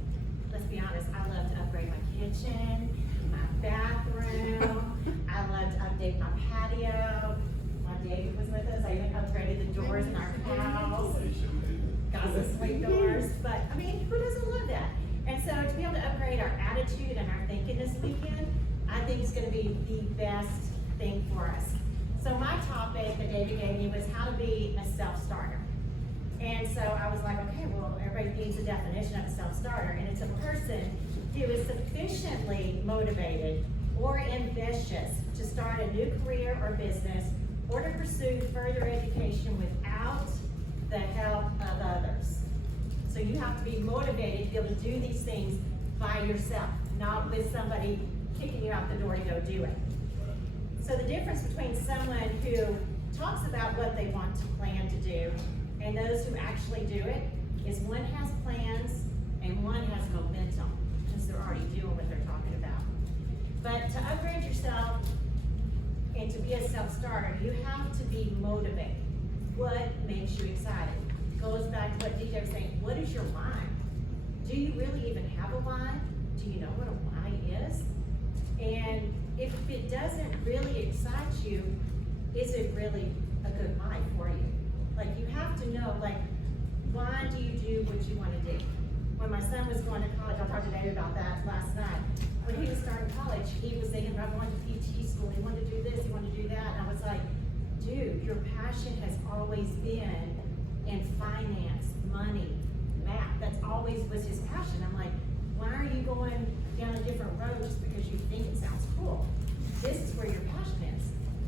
let's be honest, I love to upgrade my kitchen, my bathroom. I love to update my patio. While David was with us, I even upgraded the doors in our house. Got some sweet doors. But I mean, who doesn't love that? And so to be able to upgrade our attitude and our thinking this weekend, I think it's going to be the best thing for us. So my topic that David gave me was how to be a self-starter. And so I was like, okay, well, everybody needs a definition of a self-starter. And it's a person who is sufficiently motivated or ambitious to start a new career or business or to pursue further education without the help of others. So you have to be motivated to be able to do these things by yourself, not with somebody kicking you out the door to go do it. So the difference between someone who talks about what they want to plan to do and those who actually do it is one has plans and one has momentum because they're already doing what they're talking about. But to upgrade yourself and to be a self-starter, you have to be motivated. What makes you excited? Goes back to what DJ was saying, what is your mind? do you really even have a why? Do you know what a why is? And if it doesn't really excite you, is it really a good why for you? Like, you have to know, like, why do you do what you want to do? When my son was going to college, I talked to David about that last night. When he was starting college, he was thinking about going to PT school. He wanted to do this, he wanted to do that. And I was like, dude, your passion has always been in finance, money, math. That's always was his passion. I'm like, why are you going down a different road just because you think it sounds cool? This is where your passion is.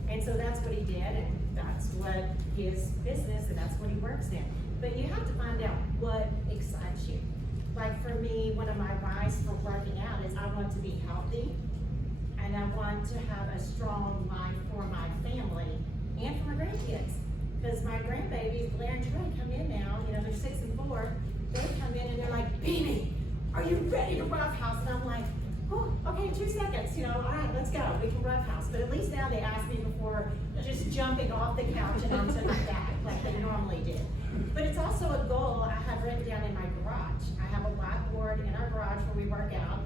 And so that's what he did, and that's what his business, and that's what he works in. But you have to find out what excites you. Like for me, one of my whys for working out is I want to be healthy, and I want to have a strong life for my family and for my grandkids. Because my grandbabies, Blair and Trey, come in now, you know, they're 6 and 4, they come in and they're like, Beanie, are you ready to roughhouse? And I'm like, oh, okay, 2 seconds, you know, all right, let's go, we can roughhouse. But at least now they ask me before just jumping off the couch and onto my back like they normally did. But it's also a goal I have written down in my garage. I have a whiteboard in our garage where we work out,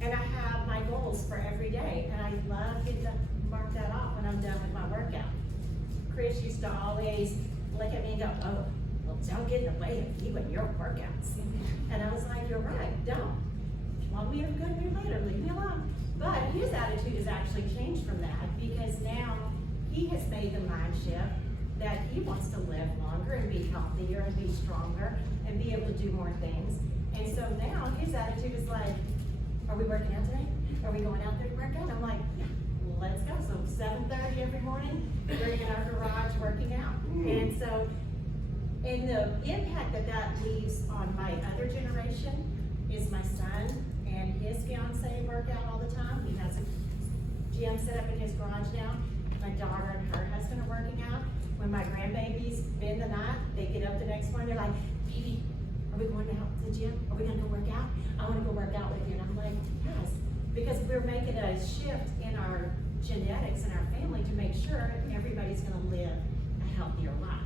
and I have my goals for every day, and I love getting to mark that off when I'm done with my workout. Chris used to always look at me and go, oh, well, don't get in the way of you and your workouts. And I was like, you're right, don't. Well, we have a good mood later, leave me alone. But his attitude has actually changed from that, because now he has made the mind shift that he wants to live longer and be healthier and be stronger and be able to do more things. And so now his attitude is like, are we working out today? Are we going out there to work out? I'm like, yeah, let's go. So 7:30 every morning, we're in our garage working out. And so, and the impact that that leaves on my other generation is my son and his fiance work out all the time. He has a gym set up in his garage now. My daughter and her husband are working out. When my grandbabies spend the night, they get up the next morning, they're like, baby, are we going out to the gym? Are we gonna go work out? I wanna go work out with you. And I'm like, yes, because we're making a shift in our genetics and our family to make sure everybody's gonna live a healthier life,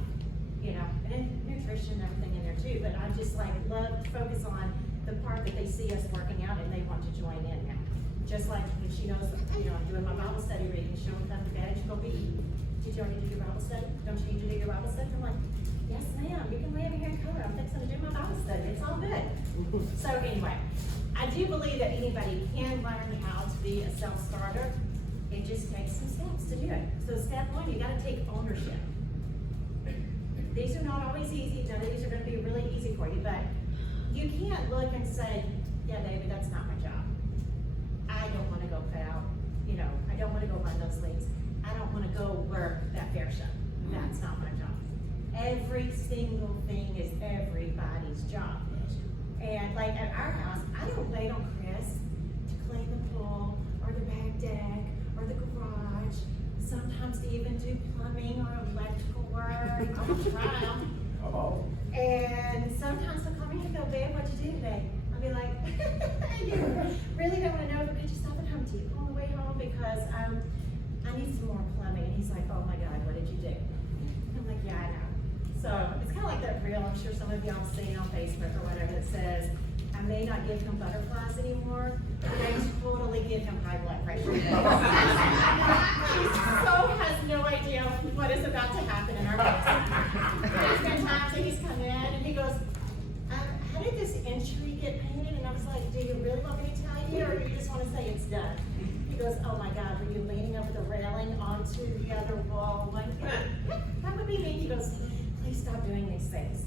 you know, and nutrition and everything in there too. But I just like love to focus on the part that they see us working out and they want to join in now. Just like when she knows, you know, I'm doing my Bible study reading, she'll come to bed, she'll go, did you already do your Bible study? Don't you need to do your Bible study? I'm like, yes ma'am, you can lay over here and color. I'm fixing to do my Bible study. It's all good. So anyway, I do believe that anybody can learn how to be a self-starter. It just takes some steps to do it. So step 1, you gotta take ownership. These are not always easy. None of these are gonna be really easy for you, but you can't look and say, yeah, David, that's not my job. I don't wanna go cut out, you know, I don't wanna go run those leagues. I don't wanna go work that fair show. That's not my job. Every single thing is everybody's job. And like at our house, I don't wait on Chris to clean the pool or the back deck or the garage. Sometimes to even do plumbing or electrical work. I'll try them. Oh. And sometimes they'll call me and go, babe, what'd you do today? I'll be like, you really don't want to know, but could you stop at Home Depot on the way home? Because I need some more plumbing. And he's like, oh my God, what did you do? I'm like, yeah, I know. So it's kind of like that reel, I'm sure some of y'all have seen on Facebook or whatever, that says, I may not give him butterflies anymore, but I totally give him high blood pressure. He so has no idea what is about to happen in our house. There's been times that he's come in and he goes, how did this entry get painted? And I was like, do you really want me to tell you, or do you just want to say it's done? He goes, oh my God, were you leaning over the railing onto the other wall? I'm like, yeah, that would be me. He goes, please stop doing these things.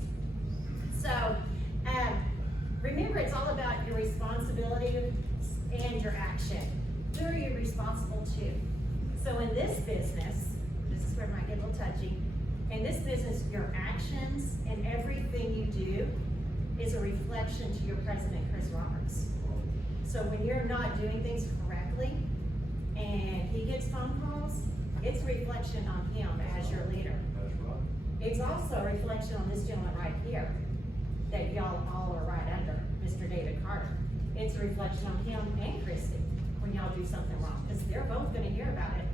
So, remember, it's all about your responsibility and your action. Who are you responsible to? So in this business, this is where it might get a little touchy. In this business, your actions and everything you do is a reflection to your president, Chris Roberts. So when you're not doing things correctly and he gets phone calls, it's a reflection on him as your leader. That's right. It's also a reflection on this gentleman right here that y'all all are right under, Mr. David Carter. It's a reflection on him and Christy when y'all do something wrong, because they're both gonna hear about it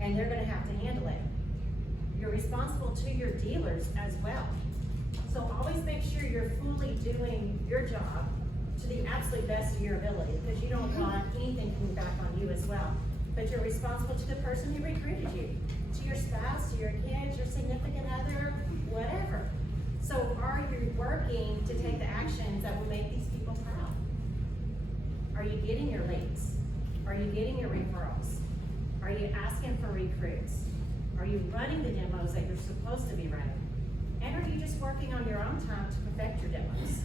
and they're gonna have to handle it. You're responsible to your dealers as well. So always make sure you're fully doing your job to the absolute best of your ability, because you don't want anything coming back on you as well. But you're responsible to the person who recruited you, to your spouse, to your kids, your significant other, whatever. So are you working to take the actions that will make these people proud? Are you getting your leads? Are you getting your referrals? Are you asking for recruits? Are you running the demos that you're supposed to be running? And are you just working on your own time to perfect your demos?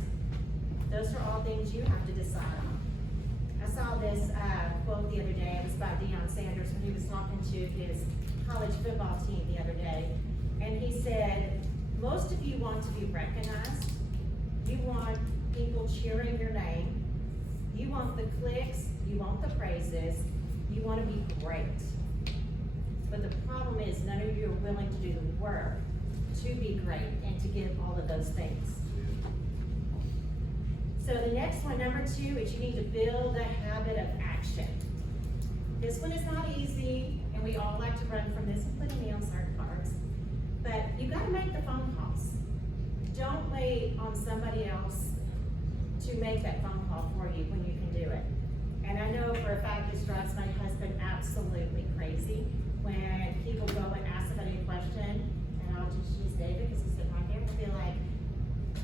Those are all things you have to decide on. I saw this quote the other day. It was about Deion Sanders when he was talking to his college football team the other day. And he said, most of you want to be recognized. You want people cheering your name. You want the clicks. You want the praises. You want to be great. But the problem is none of you are willing to do the work to be great and to get all of those things. So the next one, number 2, is you need to build a habit of action. This one is not easy, and we all like to run from this, including me on certain parts. But you gotta make the phone calls. Don't wait on somebody else to make that phone call for you when you can do it. And I know for a fact this drives my husband absolutely crazy when people go and ask somebody a question, and I'll just use David because he's sitting right there, and be like,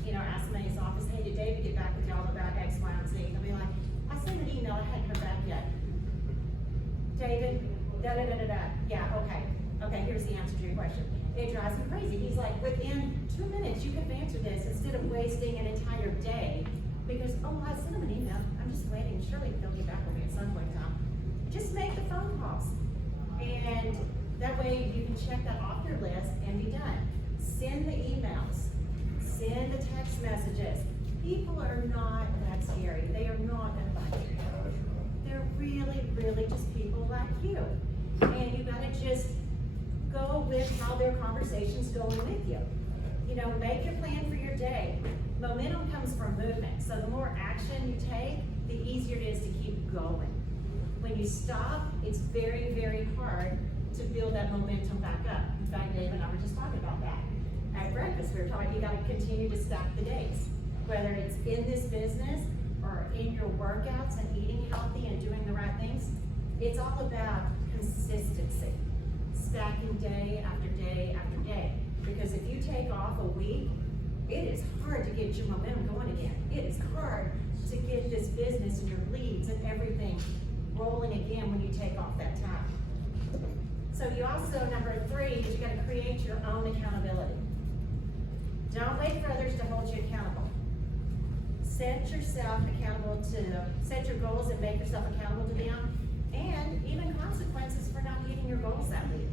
you know, ask somebody in his office, hey, did David get back with y'all about X, Y, and Z? And I'll be like, I sent an email, I hadn't heard back yet. David, da-da-da-da-da, yeah, okay, here's the answer to your question. It drives him crazy. He's like, within 2 minutes, you could have answered this instead of wasting an entire day because, oh, I sent him an email, I'm just waiting, surely they'll get back with me at some point in time. Just make the phone calls. And that way you can check that off your list and be done. Send the emails. Send the text messages. People are not that scary. They are not gonna bite you. They're really, really just people like you. And you gotta just go with how their conversation's going with you. You know, make your plan for your day. Momentum comes from movement. So the more action you take, the easier it is to keep going. When you stop, it's very, very hard to build that momentum back up. In fact, Dave and I were just talking about that. At breakfast, we were talking, you gotta continue to stack the days. Whether it's in this business or in your workouts and eating healthy and doing the right things, it's all about consistency. Stacking day after day after day. Because if you take off a week, it is hard to get your momentum going again. It is hard to get this business and your leads and everything rolling again when you take off that time. So you also, number 3, is you gotta create your own accountability. Don't wait for others to hold you accountable. Set yourself accountable set your goals and make yourself accountable to them, and even consequences for not meeting your goals that week.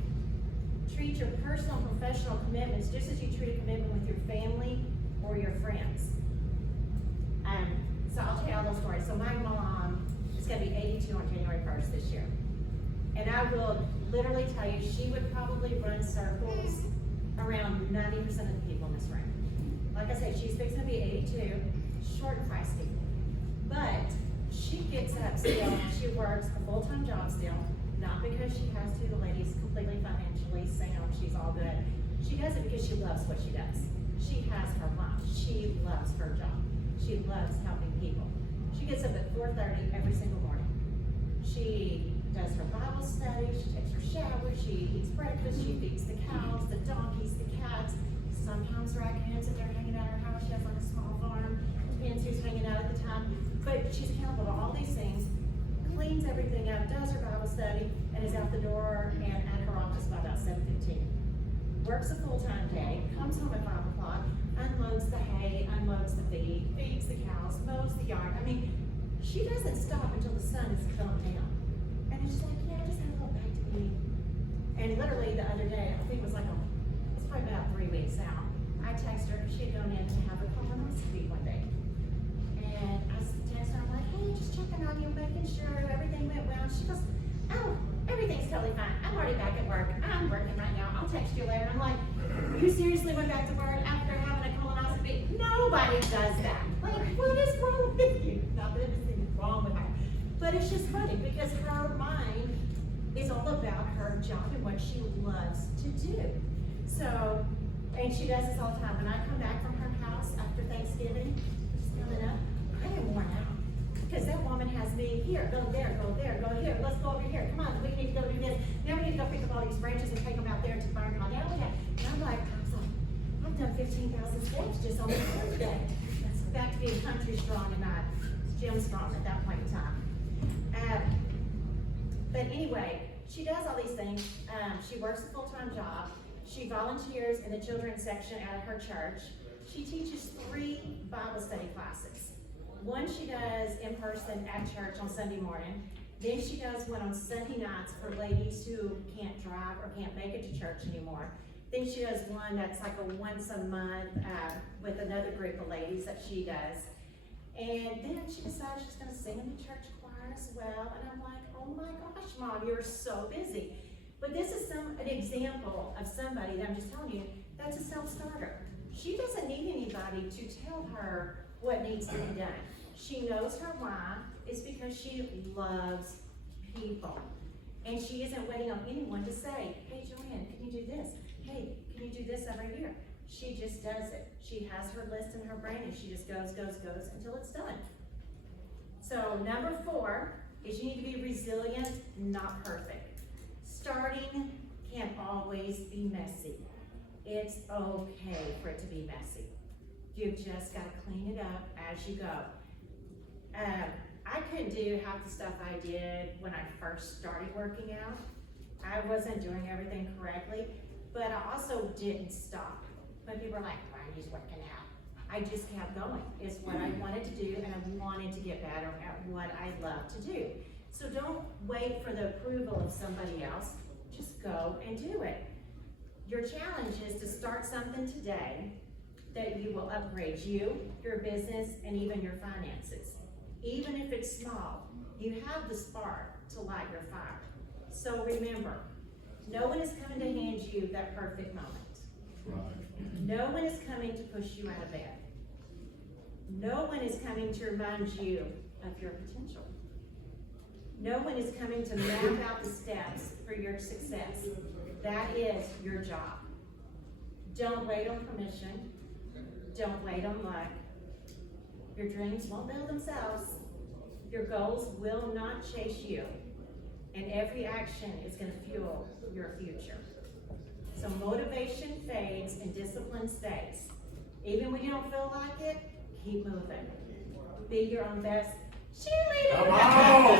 Treat your personal and professional commitments just as you treat a commitment with your family or your friends. So I'll tell you all those stories. So my mom is gonna be 82 on January 1st this year. And I will literally tell you, she would probably run circles around 90% of the people in this room. Like I said, she's fixing to be 82, short and feisty. But she gets up still, she works a full-time job still, not because she has to, the lady's completely financially sound, she's all good. She does it because she loves what she does. She has her mom, she loves her job. She loves helping people. She gets up at 4:30 every single morning. She does her Bible study, she takes her shower, she eats breakfast, she feeds the cows, the donkeys, the cats. Sometimes raccoons, if they're hanging out at her house, she has like a small farm, depends who's hanging out at the time. But she's accountable to all these things, cleans everything up, does her Bible study, and is out the door and at her office by about 7:15. Works a full-time day, comes home at 5 o'clock, unloads the hay, unloads the feed, feeds the cows, mows the yard. I mean, she doesn't stop until the sun is going down. And it's like, yeah, I just had to go back to eat. And literally the other day, I think it was probably about 3 weeks out, I texted her, she had gone in to have a colonoscopy one day. And I texted her, I'm like, hey, just checking on you, making sure everything went well. She goes, oh, everything's totally fine. I'm already back at work. I'm working right now. I'll text you later. I'm like, you seriously went back to work after having a colonoscopy? Nobody does that. Like, what is wrong with you? Not that anything is wrong with her. But it's just funny because her mind is all about her job and what she loves to do. So, and she does this all the time. When I come back from her house after Thanksgiving, which is coming up, I am worn out. Because that woman has me here, go there, go there, go here, let's go over here, come on, we need to go do this. Now we need to go pick up all these branches and take them out there to the barn pile. Now we have, and I'm like, I've done 15,000 steps just on this Thursday. That's back to being country strong and not gym strong at that point in time. But anyway, she does all these things. She works a full-time job. She volunteers in the children's section at her church. She teaches 3 Bible study classes. One she does in person at church on Sunday morning. Then she does one on Sunday nights for ladies who can't drive or can't make it to church anymore. Then she does one that's like a once a month with another group of ladies that she does. And then she decides she's going to sing in the church choir as well. And I'm like, oh my gosh, Mom, you're so busy. But this is an example of somebody that I'm just telling you, that's a self-starter. She doesn't need anybody to tell her what needs to be done. She knows her why. It's because she loves people. And she isn't waiting on anyone to say, hey, Joanne, can you do this? Hey, can you do this over here? She just does it. She has her list in her brain and she just goes until it's done. So number 4 is you need to be resilient, not perfect. Starting can't always be messy. It's okay for it to be messy. You've just got to clean it up as you go. I couldn't do half the stuff I did when I first started working out. I wasn't doing everything correctly, but I also didn't stop. When people are like, why are you working out? I just kept going. It's what I wanted to do, and I wanted to get better at what I love to do. So don't wait for the approval of somebody else. Just go and do it. Your challenge is to start something today that you will upgrade you, your business, and even your finances. Even if it's small, you have the spark to light your fire. So remember, no one is coming to hand you that perfect moment. No one is coming to push you out of bed. No one is coming to remind you of your potential. No one is coming to map out the steps for your success. That is your job. Don't wait on permission. Don't wait on luck. Your dreams won't build themselves. Your goals will not chase you. And every action is going to fuel your future. So motivation fades and discipline stays. Even when you don't feel like it, keep moving. Be your own best cheerleader. Come on!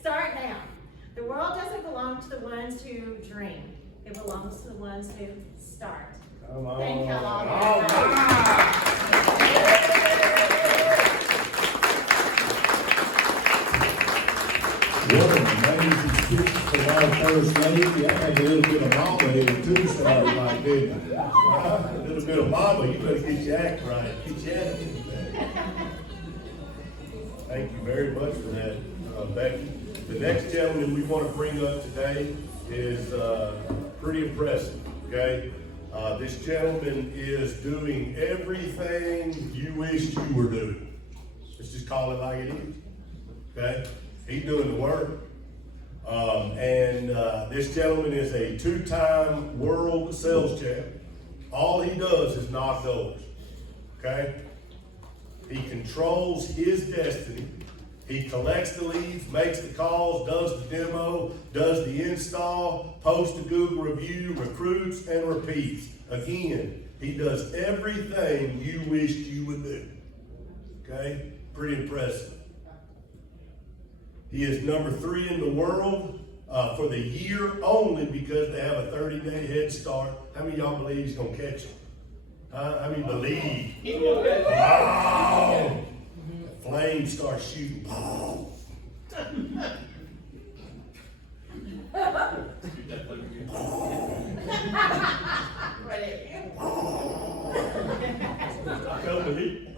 Start now. The world doesn't belong to the ones who dream. It belongs to the ones who start. Come on. Thank you all. What an amazing speech from our first lady. I had a little bit of mama here too, sounded like, didn't I? A little bit of mama, you better get your act right, get your attitude back. Thank you very much for that, Becky. The next gentleman we want to bring up today is pretty impressive, okay? This gentleman is doing everything you wished you were doing. Let's just call it like it is, okay? He's doing the work. This gentleman is a 2-time world sales champ. All he does is knock doors, okay? He controls his destiny. He collects the leads, makes the calls, does the demo, does the install, posts a Google review, recruits, and repeats. Again, he does everything you wished you would do. Okay? Pretty impressive. He is number 3 in the world for the year only because they have a 30-day head start. How many of y'all believe he's going to catch him? How many believe? He will catch him. Wow! Flames start shooting.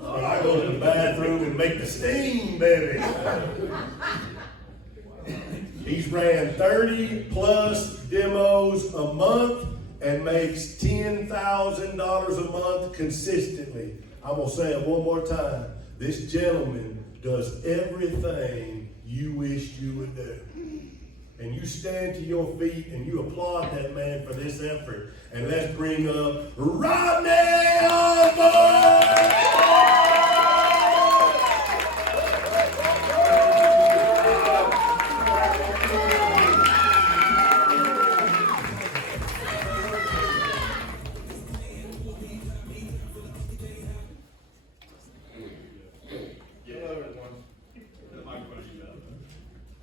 But I go to the bathroom and make the steam, baby. He's ran 30 plus demos a month and makes $10,000 a month consistently. I'm going to say it one more time. This gentleman does everything you wished you would do. And you stand to your feet and you applaud that man for this effort. And let's bring up Rodney Osborne!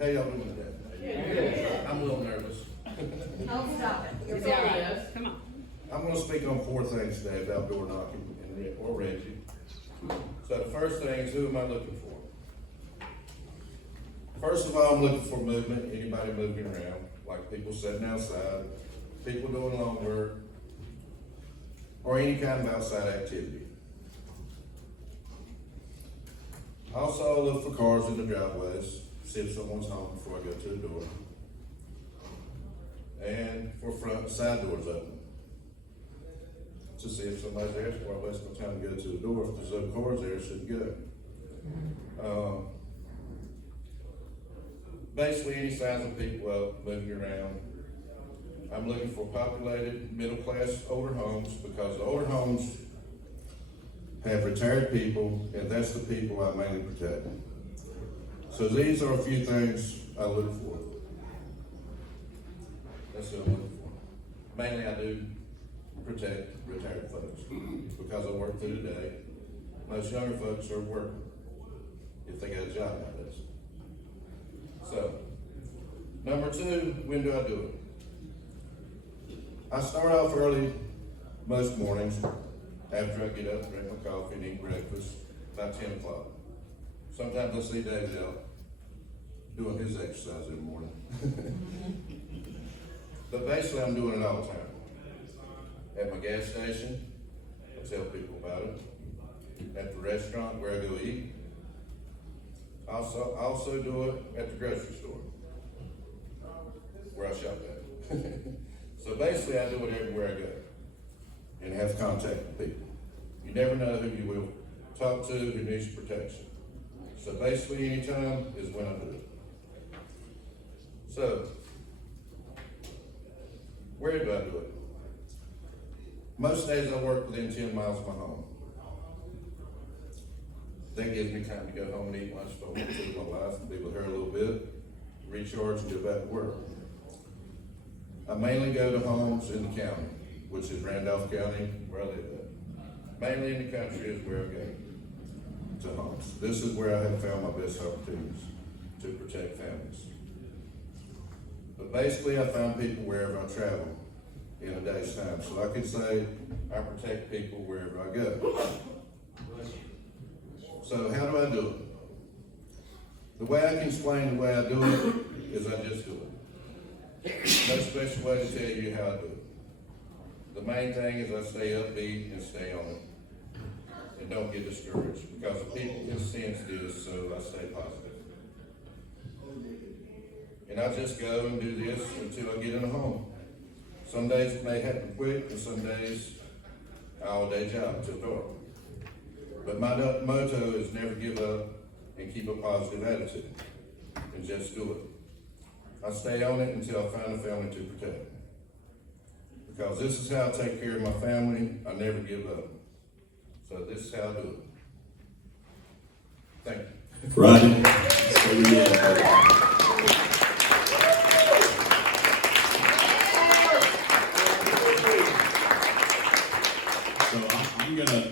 How y'all doing today? I'm a little nervous. Don't stop it. It's all right. Come on. I'm gonna speak on 4 things today about door knocking or Reggie. So the first thing is, who am I looking for? First of all, I'm looking for movement, anybody moving around, like people sitting outside, people doing lawn work, or any kind of outside activity. Also, I look for cars in the driveways, see if someone's home before I go to the door. And for front and side doors open, to see if somebody's there before I waste my time to go to the door. If there's other cars there, it shouldn't go. Basically, any signs of people out moving around. I'm looking for populated, middle-class, older homes, because the older homes have retired people, and that's the people I mainly protect. So these are a few things I look for. That's what I'm looking for. Mainly I do protect retired folks, because I work through the day. Most younger folks are working, if they got a job nowadays. So, number 2, when do I do it? I start off early most mornings, after I get up, drink my coffee, and eat breakfast, about 10 o'clock. Sometimes I see David out doing his exercise in the morning. But basically, I'm doing it all the time. At my gas station, I tell people about it. At the restaurant where I go eat. I also do it at the grocery store, where I shop at. So basically, I do it everywhere I go, and have contact with people. You never know who you will talk to who needs protection. So basically, anytime is when I do it. So, where do I do it? Most days I work within 10 miles of my home. That gives me time to go home and eat lunch if I want to with my wife, be with her a little bit, recharge, and go back to work. I mainly go to homes in the county, which is Randolph County, where I live at. Mainly in the country is where I go to homes. This is where I have found my best opportunities to protect families. But basically, I find people wherever I travel in a day's time. So I could say I protect people wherever I go. So how do I do it? The way I can explain the way I do it is I just do it. No special way to tell you how I do it. The main thing is I stay upbeat and stay on it. And don't get discouraged, because people can sense this, so I stay positive. And I just go and do this until I get in a home. Some days it may happen quick, and some days all-day job until dark. But my motto is never give up and keep a positive attitude, and just do it. I stay on it until I find a family to protect. Because this is how I take care of my family. I never give up. So this is how I do it. Thank you. Rodney.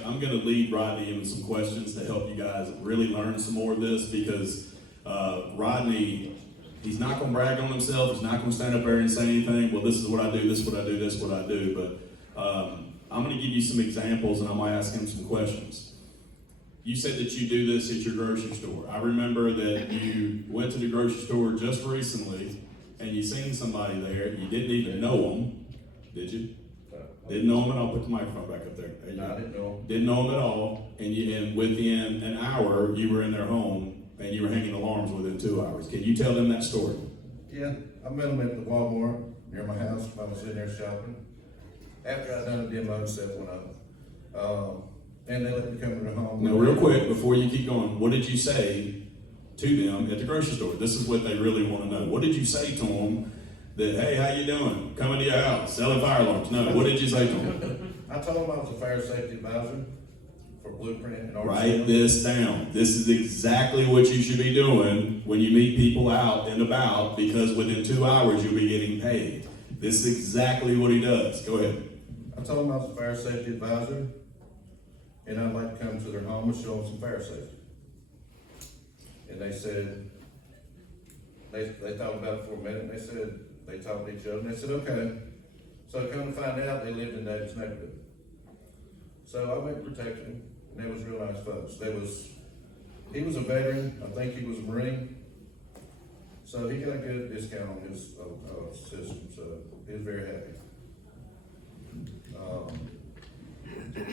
I'm gonna lead Rodney in some questions to help you guys really learn some more of this, because Rodney, he's not gonna brag on himself. He's not gonna stand up there and say anything. Well, this is what I do. This is what I do. This is what I do. But I'm gonna give you some examples, and I'm gonna ask him some questions. You said that you do this at your grocery store. I remember that you went to the grocery store just recently, and you seen somebody there. You didn't even know them, did you? Didn't know him at all. Put the microphone back up there. No, I didn't know him. Didn't know him at all. And within an hour, you were in their home and you were hanging alarms within 2 hours. Can you tell them that story? Yeah, I met him at the Walmart near my house. I was in there shopping. After I done a demo, set one up. And they let me come to the home. Now, real quick, before you keep going, what did you say to them at the grocery store? This is what they really want to know. What did you say to them? That, hey, how you doing? Coming to your house, selling fire alarms. No, what did you say to him? I told him I was a fire safety advisor for Blueprint and RCM. Write this down. This is exactly what you should be doing when you meet people out and about, because within 2 hours you'll be getting paid. This is exactly what he does. Go ahead. I told him I was a fire safety advisor, and I'd like to come to their home and show them some fire safety. And they said they thought about it for a minute, and they said, they talked to each other, and they said, okay. So come to find out, they lived in David's neighborhood. So I went and protected him, and they was real nice folks. He was a veteran, I think he was a Marine. So he got a good discount on his system, so he was very happy.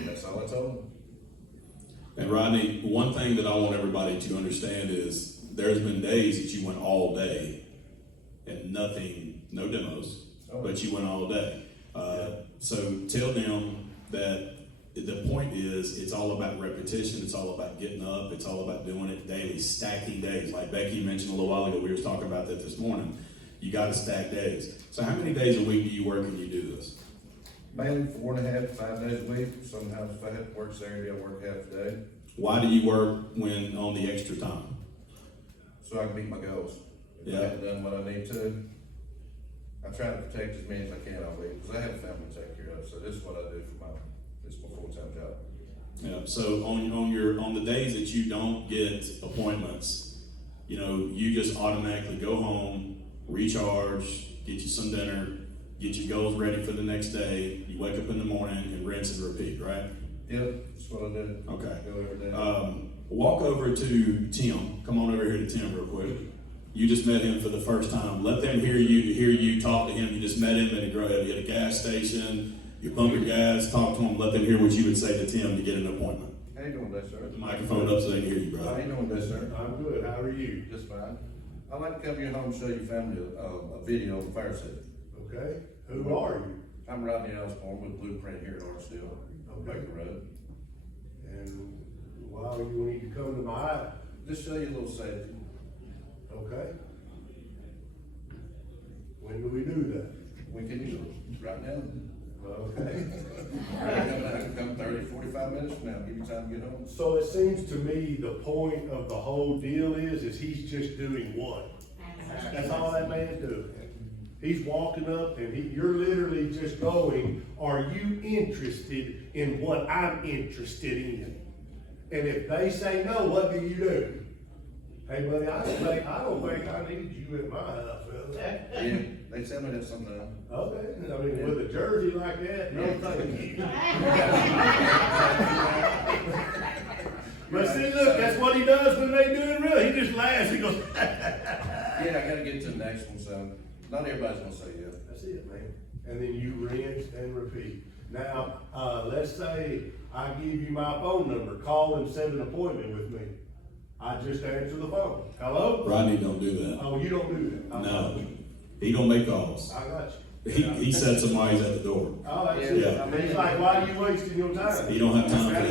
That's all I told him. And Rodney, one thing that I want everybody to understand is there's been days that you went all day and nothing, no demos, but you went all day. So tell them that the point is it's all about repetition. It's all about getting up. It's all about doing it daily, stacking days. Like Becky mentioned a little while ago, we were talking about that this morning. You got to stack days. So how many days a week do you work and you do this? Mainly 4.5 to 5 days a week. Sometimes if I have to work Saturday, I work half a day. Why do you work when on the extra time? So I can meet my goals. If I haven't done what I need to, I try to protect as many as I can all week, because I have a family to take care of, so this is what I do for this is my full-time job. Yeah, so on the days that you don't get appointments, you know, you just automatically go home, recharge, get you some dinner, get your goals ready for the next day, you wake up in the morning and rinse and repeat, right? Yep, that's what I do. Okay. Go every day. Walk over to Tim. Come on over here to Tim real quick. You just met him for the first time. Let them hear you talk to him. You just met him at a gas station. You pump your gas, talk to him. Let them hear what you would say to Tim to get an appointment. How you doing today, sir? Put the microphone up so they can hear you, How brother. you doing today, sir? I'm good, how are you? Just fine. I'd like to come to your home and show your family a video of fire safety. Okay, who are you? I'm Rodney Osborne with Blueprint here at Artsdale, on Baker Road. And why you need to come to my, Just show you a little safety. okay? When do we do that? We can use it right now. Okay. I can come 30, 45 minutes from now, give you time to get home. So it seems to me the point of the whole deal is he's just doing what? That's all that man's doing. He's walking up and you're literally just going, are you interested in what I'm interested in? And if they say no, what do you do? Hey buddy, I don't think I need you at my house, brother. Yeah, they tell me that sometimes. Okay, I mean, with a jersey like that, no thank you. But see, look, that's what he does when they do it real. He just laughs, he goes, Yeah, I gotta get to the next one, so not everybody's gonna say yeah. that's it, man. And then you rinse and repeat. Now, let's say I give you my phone number, call and set an appointment with me. I just answer the phone. Hello? Rodney don't do that. Oh, you don't do that? No, he don't make calls. I got you. He sets somebody's at the door. Oh, that's it. Yeah. I mean, it's like, why are you wasting your time? He don't have time for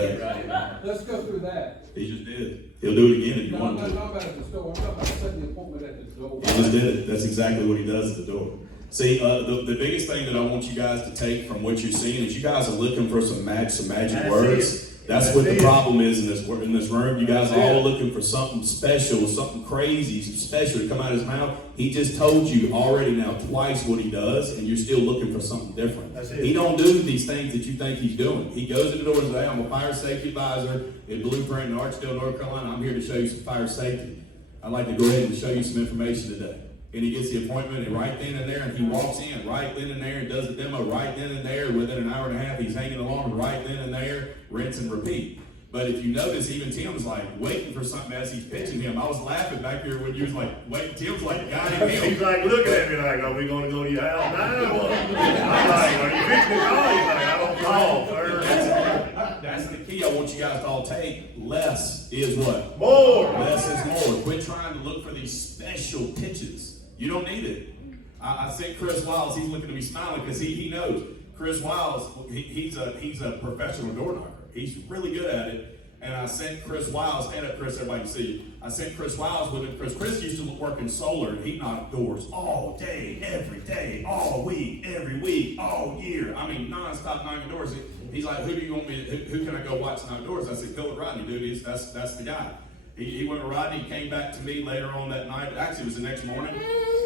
that. Let's go through that. He just did. He'll do it again if you No, I'm want not to. talking about at the store, I'm talking about setting the appointment at the door. He just did it. That's exactly what he does at the door. See, the biggest thing that I want you guys to take from what you're seeing is you guys are looking for some magic That's words. it. That's what the it. problem is in this room. You guys That's are all it. looking for something special, something crazy, some special to come out of his mouth. He just told you already now twice what he does, and you're still looking for something different. That's it. He don't do these things that you think he's doing. He goes to the door and says, "Hey, I'm a fire safety advisor in Blueprint in Artsdale, North Carolina. I'm here to show you some fire safety. I'd like to go ahead and show you some information today." And he gets the appointment, and right then and there, and he walks in right then and there and does the demo right then and there. Within an hour and a half, he's hanging along right then and there, rinse and repeat. But if you notice, even Tim's like waiting for something as he's pitching him. I was laughing back here when you was like, wait, Tim's like, got him. He's like looking at me like, are we gonna go to your house now? I'm like, are you fixing to call? He's like, I don't call, sir. That's the key I want you guys to all take. Less is what? More. Less is more. Quit trying to look for these special pitches. You don't need it. I sent Chris Wiles, he's looking at me smiling because he knows. Chris Wiles, he's a professional door knocker. He's really good at it. And I sent Chris Wiles, stand up Chris, everybody can see you. I sent Chris Wiles with him because Chris used to work in solar and he knocked doors all day, every day, all week, every week, all year. I mean, non-stop knocking doors. He's like, who do you want me to, who can I go watch knock doors? I said, go with Rodney, dude. That's the guy. He went with Rodney, came back to me later on that night. Actually, it was the next morning.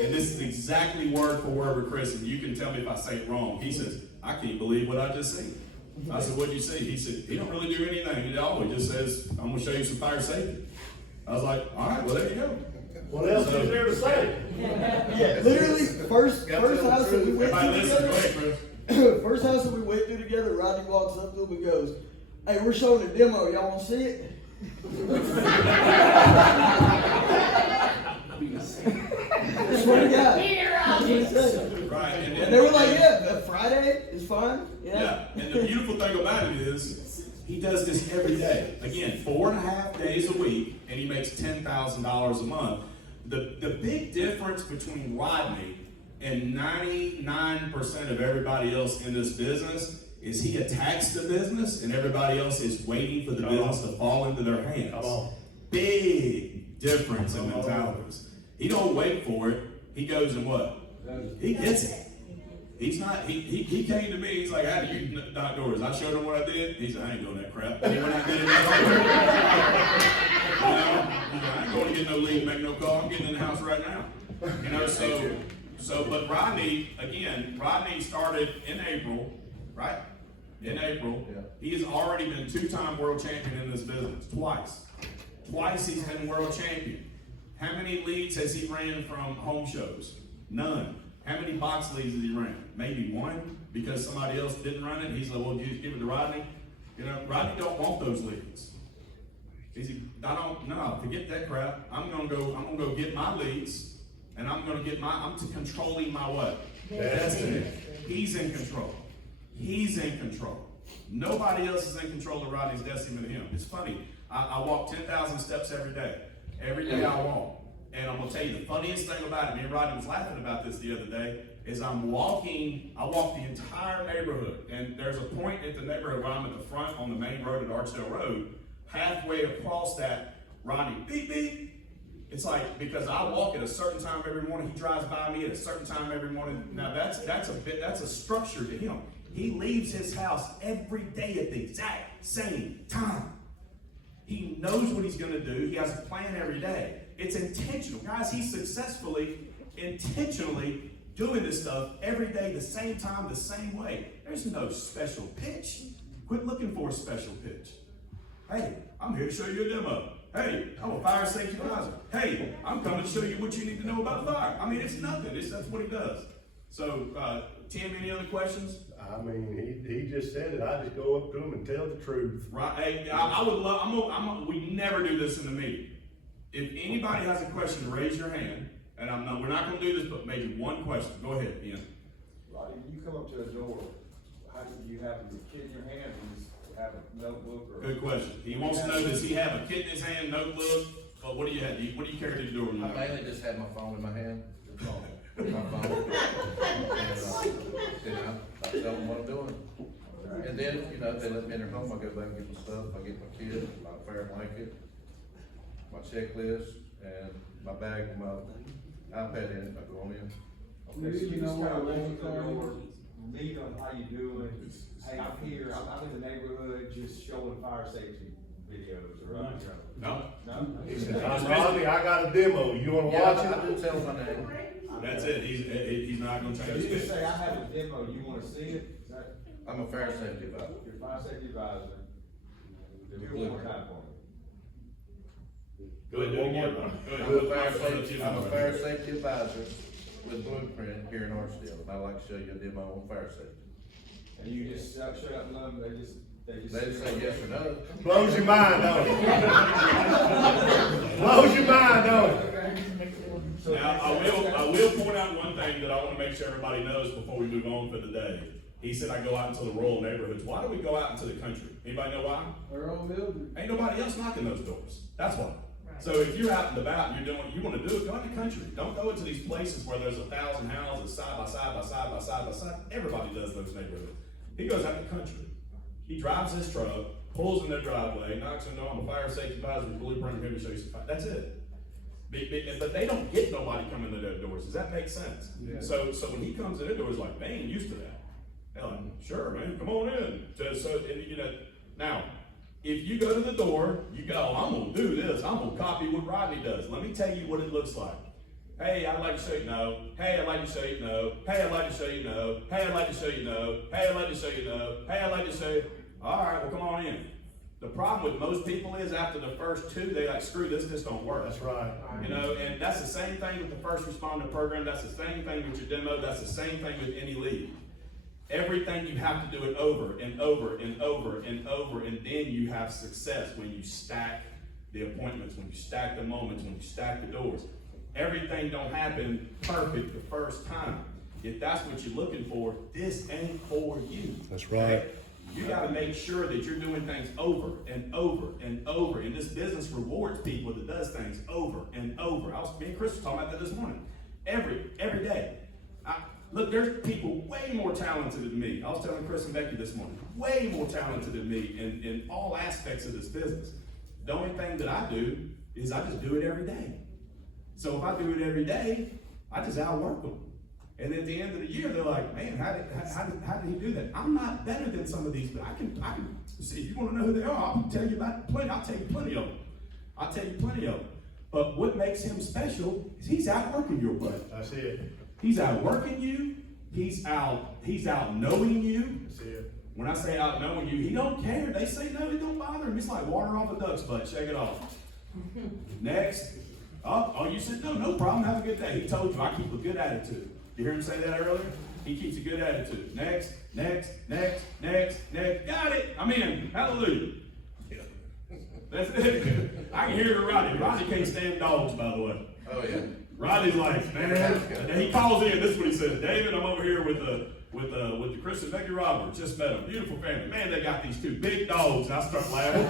And this is exactly word for word with Chris. And you can tell me if I say it wrong. He says, I can't believe what I just seen. I said, what'd you see? He said, he don't really do anything at all. He just says, I'm going to show you some fire safety. I was like, all right, well, there you go. What else is there to say? Yeah, literally, first house that we went Everybody to listen, go together, ahead, Chris. first house that we went to together, Rodney walks up to him and goes, "Hey, we're showing a demo, y'all wanna see it?" I swear to God. That's what he said. Right, And they were like, "Yeah, Friday is fine." Yeah, and the beautiful thing about it is, he does this every day. Again, 4.5 days a week, and he makes $10,000 a month. The big difference between Rodney and 99% of everybody else in this business is he attacks the business, and everybody else is waiting for the business to fall into their hands. Come on. Big difference in mentalities. He don't wait for it. He goes and what? He gets it. He's not, he came to me, he's like, "How do you knock doors?" I showed him what I did. He said, "I ain't doing that crap." And he went out and did it his own way. You know, he's like, "I ain't going to get no lead, make no call. I'm getting in the house right now." You know, but Rodney, again, Rodney started in April, right? In April. Yeah. He has already been 2-time world champion in this business, twice. Twice he's been world champion. How many leads has he ran from home shows? None. How many box leads has he ran? Maybe one, because somebody else didn't run it. He's like, "Well, just give it to Rodney." You know, Rodney don't want those leads. No, forget that crap. I'm gonna go get my leads, and I'm controlling my what? Destiny. He's in control. He's in control. Nobody else is in control of Rodney's destiny but him. It's funny. I walk 10,000 steps every day. Every day I walk. And I'm gonna tell you the funniest thing about it, me and Rodney was laughing about this the other day, is I walk the entire neighborhood, and there's a point at the neighborhood where I'm at the front on the main road at Archdale Road. Halfway across that, Rodney, beep, beep. It's like, because I walk at a certain time every morning, he drives by me at a certain time every morning. Now that's a structure to him. He leaves his house every day at the exact same time. He knows what he's gonna do. He has a plan every day. It's intentional. Guys, he's successfully, intentionally doing this stuff every day, the same time, the same way. There's no special pitch. Quit looking for a special pitch. Hey, I'm here to show you a demo. Hey, I'm a fire safety advisor. Hey, I'm coming to show you what you need to know about fire. I mean, it's nothing. That's what he does. So, Tim, any other questions? I mean, he just said it. I just go up to him and tell the truth. Right. Hey, I would love, we never do this in the meeting. If anybody has a question, raise your hand. And we're not going to do this, but maybe one question. Go ahead, Ian. Rodney, when you come up to a door, how do you have your kid in your hand and just have a notebook or? Good question. He wants to know, does he have a kid in his hand, notebook? But what do you have? What do you carry to the door? I mainly just have my phone in my hand. My phone. And, I tell them what I'm doing. And then, they let me in their home, I go back and get my stuff, I get my kid, my fair blanket, my checklist, and my bag with my iPad in it, I go on in. Okay, so you just kind of walk the door, meet them, how you doing? Hey, I'm here, I'm in the neighborhood, just showing fire safety videos, or No. No? He said, "I'm Rodney, I got a demo. You wanna watch it?" I do tell my name. That's it. He's not going to So change you his just say, "I have a demo, you wanna see it?" Is that I'm a fire safety advisor. your fire safety advisor? Do it one more time for me. Go ahead, do it again. I'm a fire safety advisor with Blueprint here in Archdale, and I'd like to show you a demo on fire safety. And you just shut up and let them, they just. They say yes or no. Blows your mind, don't it? Blows your mind, don't it? Now, I will point out one thing that I want to make sure everybody knows before we move on for the day. He said I go out into the rural neighborhoods. Why do we go out into the country? Anybody know why? Our own building. Ain't nobody else knocking those doors. That's why. So if you're out and about and you want to do it, go out in the country. Don't go into these places where there's 1,000 houses side by side by side by side by side. Everybody does those neighborhoods. He goes out in the country. He drives his truck, pulls in their driveway, knocks on the door. I'm a fire safety advisor with Blueprint. I'm here to show you some fire. That's it. But they don't get nobody coming to their doors. Does that make sense? Yeah. So when he comes to their doors, like, they ain't used to that. They're like, "Sure, man, come on in." Now, if you go to the door, you go, "I'm gonna do this. I'm gonna copy what Rodney does." Let me tell you what it looks like. "Hey, I'd like to show you no. Hey, I'd like to show you no. Hey, I'd like to show you no. Hey, I'd like to show you no. Hey, I'd like to show you no. Hey, I'd like to show you." All right, well, come on in. The problem with most people is after the first two, they like, screw this don't work. That's right. You know, and that's the same thing with the first responder program. That's the same thing with your demo. That's the same thing with any lead. Everything you have to do it over and over and over and over, and then you have success when you stack the appointments, when you stack the moments, when you stack the doors. Everything don't happen perfect the first time. If that's what you're looking for, this ain't for you. That's right. You gotta make sure that you're doing things over and over and over. And this business rewards people that does things over and over. Me and Chris were talking about that this morning. Every day. Look, there's people way more talented than me. I was telling Chris and Becky this morning, way more talented than me in all aspects of this business. The only thing that I do is I just do it every day. So if I do it every day, I just outwork them. And at the end of the year, they're like, man, how did he do that? I'm not better than some of these, but I can see, if you want to know who they are, I'll tell you plenty of them. But what makes him special is he's outworking your butt. That's it. He's outworking you. He's out knowing you. That's it. When I say out knowing you, he don't care. They say no, it don't bother him. It's like water off a duck's butt. Shake it off. Next. Oh, you said no problem. Have a good day. He told you I keep a good attitude. You hear him say that earlier? He keeps a good attitude. Next. Got it. I'm in. Hallelujah. That's it. I can hear it, Rodney. Rodney can't stand dogs, by the way. Oh, yeah. Rodney's like, man, and he calls in. This is what he says. David, I'm over here with the Chris and Becky Roberts. Just met them. Beautiful family. Man, they got these two big dogs. And I start laughing.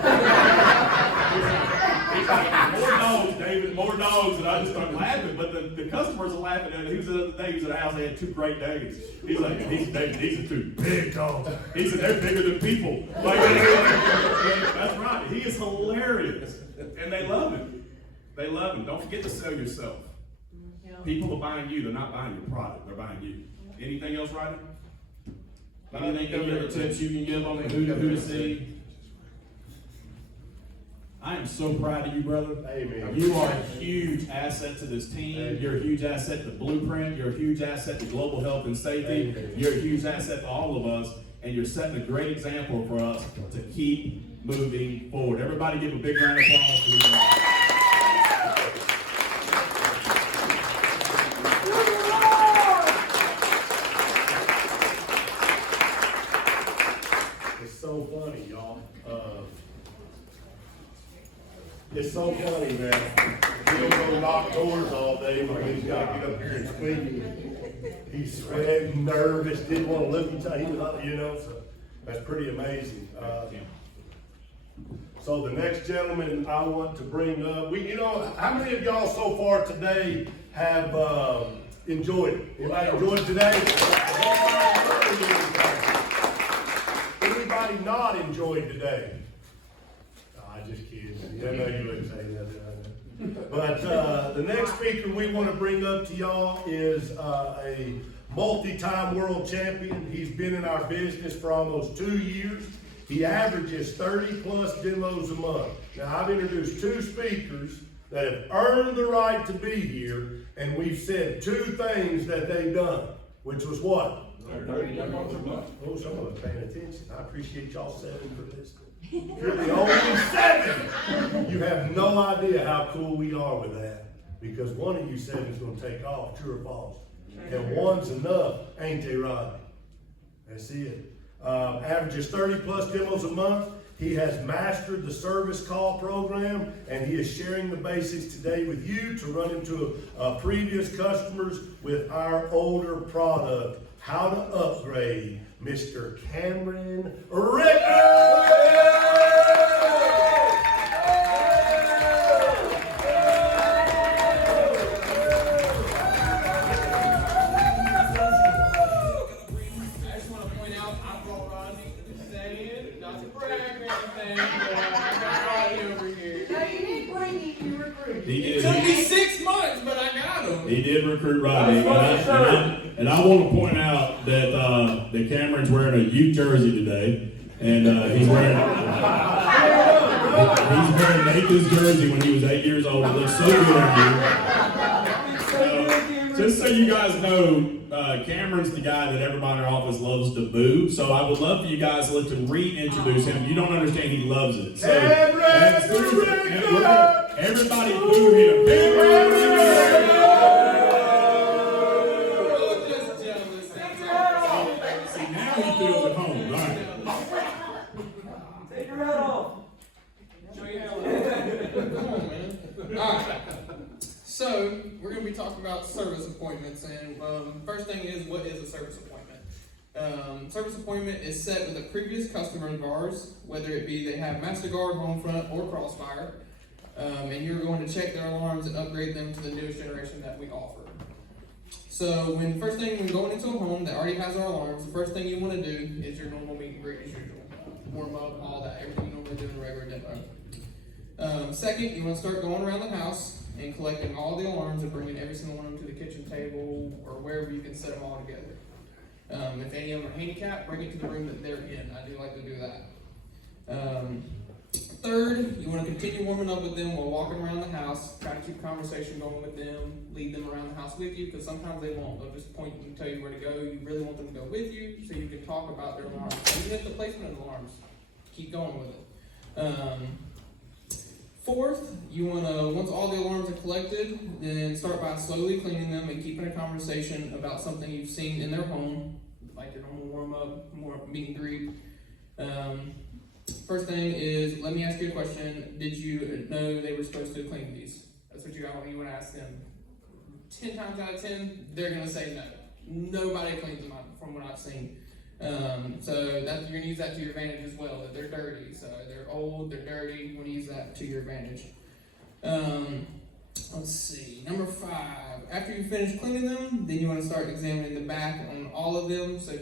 He's like, more dogs, David, more dogs. And I just start laughing. But the customers are laughing at it. He was the other day, he was at the house. They had two Great Danes. He's like, David, these are two big dogs. He said, they're bigger than people. Like, that's right. He is hilarious. And they love him. They love him. Don't forget to sell yourself. People are buying you. They're not buying your product. They're buying you. Anything else, Ryder? Anything, any other tips you can give on who to see? I am so proud of you, brother. Amen. You are a huge asset to this team. You're a huge asset to Blueprint. You're a huge asset to global health and safety. Amen. You're a huge asset to all of us. And you're setting a great example for us to keep moving forward. Everybody give a big round of applause for this man. So funny, y'all. It's so funny, man. He don't go knock doors all day, but he's got to get up here and speak. He's sweating, nervous, didn't want to look at you, so that's pretty amazing. So the next gentleman I want to bring up, how many of y'all so far today have enjoyed it? Anybody enjoyed it today? Anybody not enjoyed today? I just kidding. I know you wouldn't say that. But the next speaker we want to bring up to y'all is a multi-time world champion. He's been in our business for almost 2 years. He averages 30 plus demos a month. Now I've introduced two speakers that have earned the right to be here, and we've said two things that they've done, which was what? 30 demos a month. Oh, someone was paying attention. I appreciate y'all 7 for listening. You're the only 7. You have no idea how cool we are with that, because one of you 7 is going to take off, true or false. And one's enough, ain't they, Rodney? That's it. Averages 30 plus demos a month. He has mastered the service call program, and he is sharing the basics today with you to run into previous customers with our older product. How to upgrade Mr. Cameron Ricker! He did recruit Rodney, and I want to point out that Cameron's wearing a youth jersey today, and he's wearing Nathan's jersey when he was 8 years old. It looks so good on you. So just so you guys know, Cameron's the guy that everybody in our office loves to boo. So I would love for you guys to reintroduce him. You don't understand, he loves it. So everybody boo him. See, now he feels at home. All right. Take your hat off. Alright, so we're going to be talking about service appointments, and first thing is, what is a service appointment? Service appointment is set with a previous customer of ours, whether it be they have MasterGuard, Homefront, or Crossfire, and you're going to check their alarms and upgrade them to the newest generation that we offer. So when going into a home that already has our alarms, the first thing you want to do is your normal meet and greet as usual. Warm up, all that, everything you normally do in a regular demo. Second, you want to start going around the house and collecting all the alarms and bringing every single one of them to the kitchen table or wherever you can set them all together. If any of them are handicapped, bring it to the room that they're in. I do like to do that. Third, you want to continue warming up with them while walking around the house. Try to keep conversation going with them. Lead them around the house with you, because sometimes they won't. They'll just point and tell you where to go. You really want them to go with you so you can talk about their alarms. Even if the placement of the alarms, keep going with it. Fourth, you want to, once all the alarms are collected, then start by slowly cleaning them and keeping a conversation about something you've seen in their home, like your normal warm-up, more meet and greet. First thing is, let me ask you a question. Did you know they were supposed to clean these? That's what you want to ask them. 10 times out of 10, they're going to say no. Nobody cleans them up from what I've seen. So that you're gonna use that to your advantage as well, that they're dirty. So they're old, they're dirty, you wanna use that to your advantage. Let's see, number 5, after you finish cleaning them, then you wanna start examining the back on all of them. So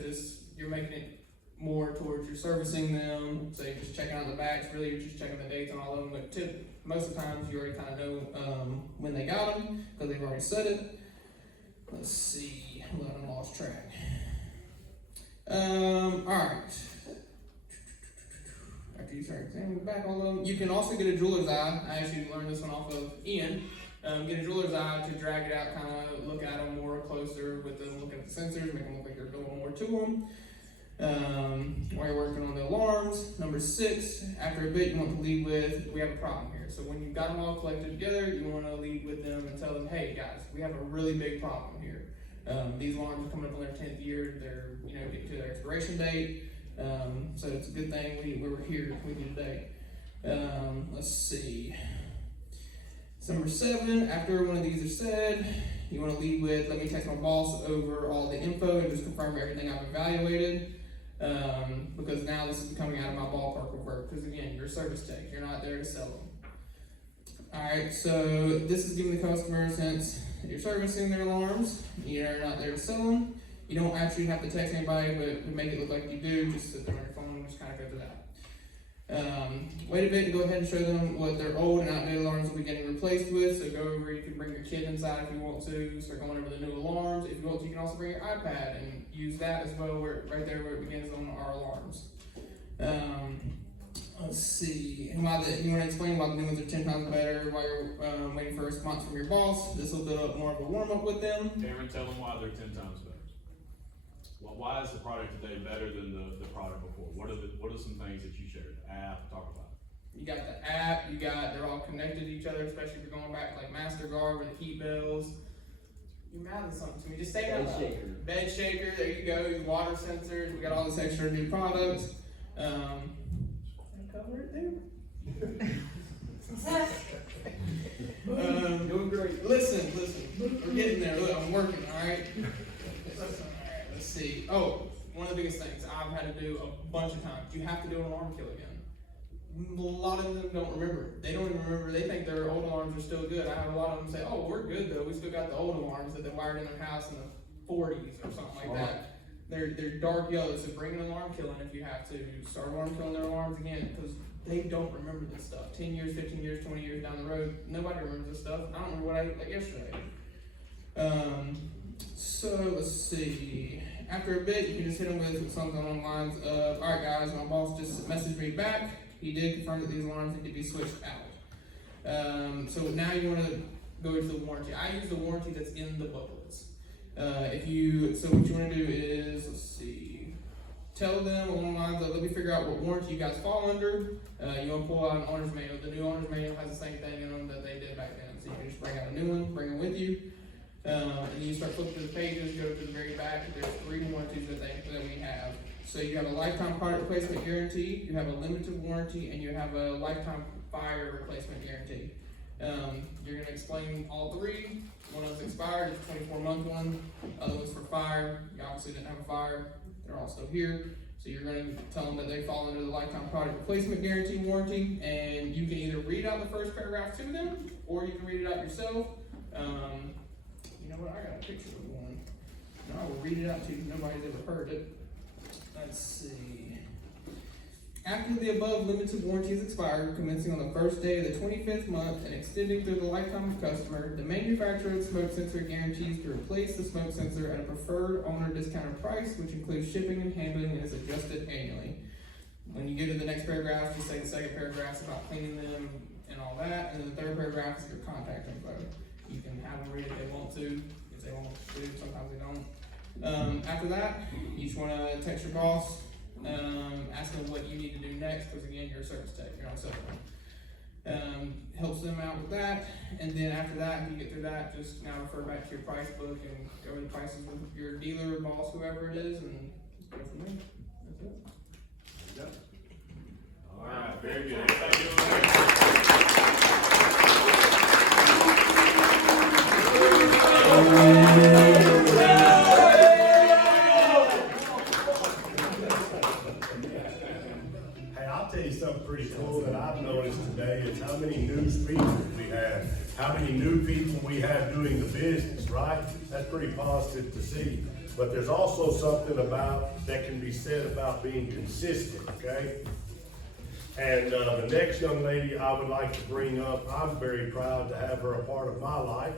you're making it more towards you're servicing them. So you're just checking out the backs, really you're just checking the dates on all of them. But most of the times you already kind of know when they got them, because they've already said it. Let's see, I lost track. Alright. After you start examining the back on them, you can also get a jeweler's eye. I actually learned this one off of Ian. Get a jeweler's eye to drag it out, kind of look at them more closer with them, looking at the sensors, make them look like they're doing more to them. While you're working on the alarms. Number 6, after a bit, you want to lead with, we have a problem here. So when you've got them all collected together, you want to lead with them and tell them, hey guys, we have a really big problem here. These alarms are coming up on their 10th year. They're getting to their expiration date. So it's a good thing we were here with you today. Let's see. Number 7, after one of these are said, you want to lead with, let me text my boss over all the info and just confirm everything I've evaluated. Because now this is coming out of my ballpark of work. Because again, you're a service tech. You're not there to sell them. Alright, so this is giving the customer, since you're servicing their alarms, you're not there to sell them. You don't actually have to text anybody, but to make it look like you do, just sit there on your phone and just kind of go through that. Wait a bit and go ahead and show them what their old and outdated alarms will be getting replaced with. So go over, you can bring your kid inside if you want to, start going over the new alarms. If you want to, you can also bring your iPad and use that as well, right there where it begins on our alarms. Let's see, and you want to explain why the new ones are 10 times better while you're waiting for a response from your boss. This will build up more of a warm-up with them. Cameron, tell them why they're 10 times better. Well, why is the product today better than the product before? What are some things that you shared? The app, talk about it. You got the app, they're all connected to each other, especially if you're going back like MasterGuard with the heat bells. You're mad at something to me, just say that. Bed shaker, there you go, your water sensors, we got all this extra new products. Cover it there. Doing great. Listen, we're getting there. Look, I'm working, alright? Let's see. Oh, one of the biggest things I've had to do a bunch of times. You have to do an alarm kill again. A lot of them don't remember. They don't even remember. They think their old alarms are still good. I have a lot of them say, oh, we're good though. We still got the old alarms that they wired in their house in the 40s or something like that. They're dark yellow, so bring an alarm killing if you have to. Start alarm killing their alarms again, because they don't remember this stuff. 10 years, 15 years, 20 years down the road, nobody remembers this stuff. I don't remember what I ate like yesterday. So let's see. After a bit, you can just hit them with something along the lines of, all right guys, my boss just messaged me back. He did confirm that these alarms need to be switched out. So now you want to go into the warranty. I use the warranty that's in the booklets. So what you want to do is, let's see, tell them along the lines of, let me figure out what warranty you guys fall under. You want to pull out an owner's manual. The new owner's manual has the same thing in them that they did back then. So you can just bring out a new one, bring it with you. And then you start flipping through the pages, go to the very back, there's 3 warranties that we have. So you have a lifetime product replacement guarantee, you have a limited warranty, and you have a lifetime fire replacement guarantee. You're going to explain all 3. One of them's expired, it's a 24-month one. Other one's for fire. You obviously didn't have a fire. They're all still here. So you're going to tell them that they fall under the lifetime product replacement guarantee warranty, and you can either read out the first paragraph to them, or you can read it out yourself. You know what? I got a picture of one. And I will read it out to you. Nobody's ever heard it. Let's see. After the above limited warranty is expired, commencing on the first day of the 25th month and extending through the lifetime of customer, the manufacturer of the smoke sensor guarantees to replace the smoke sensor at a preferred owner discounted price, which includes shipping and handling and is adjusted annually. When you get to the next paragraph, just say the second paragraph is about cleaning them and all that, and then the third paragraph is your contact info. You can have them read it if they want to, if they want to, sometimes they don't. After that, you just want to text your boss, ask them what you need to do next, because again, you're a service tech, you're on cell phone. Helps them out with that, and then after that, if you get through that, just now refer back to your price book and go over the prices with your dealer, boss, whoever it is, and go from there. That's it. All right, very good. Thank you. Hey, I'll tell you something pretty cool that I've noticed today is how many new speakers we have, how many new people we have doing the business, right? That's pretty positive to see. But there's also something about that can be said about being consistent, okay? And the next young lady I would like to bring up, I'm very proud to have her a part of my life.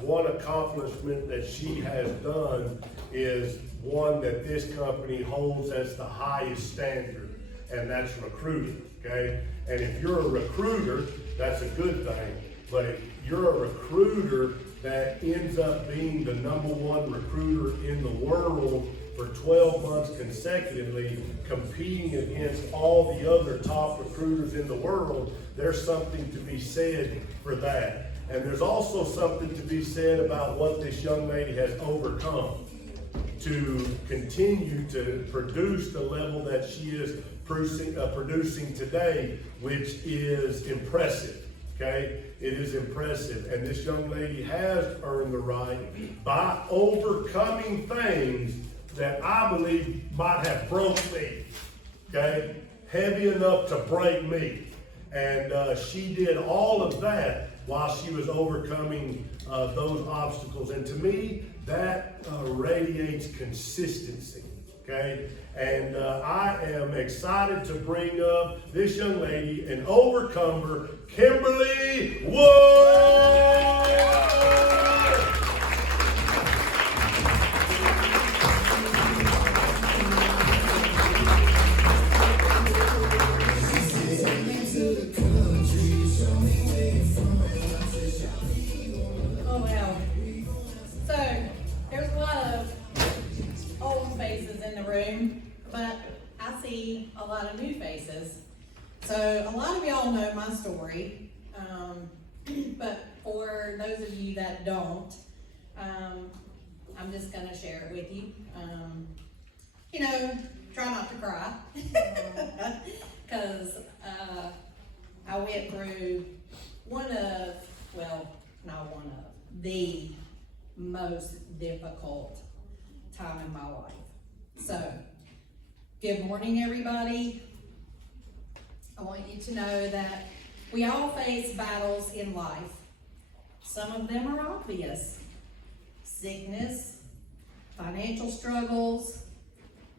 One accomplishment that she has done is one that this company holds as the highest standard, and that's recruiting, okay? And if you're a recruiter, that's a good thing. But if you're a recruiter that ends up being the #1 recruiter in the world for 12 months consecutively, competing against all the other top recruiters in the world, there's something to be said for that. And there's also something to be said about what this young lady has overcome to continue to produce the level that she is producing today, which is impressive, okay? It is impressive. And this young lady has earned the right by overcoming things that I believe might have broke me, okay? Heavy enough to break me. And she did all of that while she was overcoming those obstacles. And to me, that radiates consistency, okay? And I am excited to bring up this young lady, an overcomer, Kimberly Wood! Oh, well. So, there's a lot of old faces in the room, but I see a lot of new faces. So, a lot of y'all know my story, but for those of you that don't, I'm just gonna share it with you. You know, try not to cry, because I went through the most difficult time in my life. So, good morning, everybody. I want you to know that we all face battles in life. Some of them are obvious: sickness, financial struggles,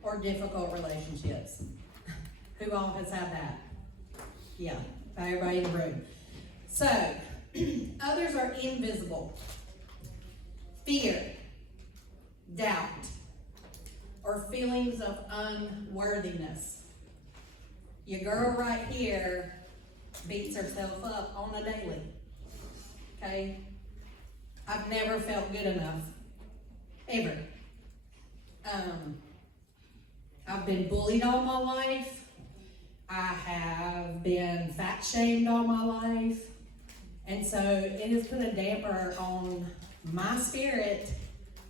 or difficult relationships. Who all has had that? Yeah, everybody in the room. So, others are invisible. Fear, doubt, or feelings of unworthiness. Your girl right here beats herself up on a daily, okay? I've never felt good enough. ever. I've been bullied all my life. I have been fat shamed all my life. And so it has put a damper on my spirit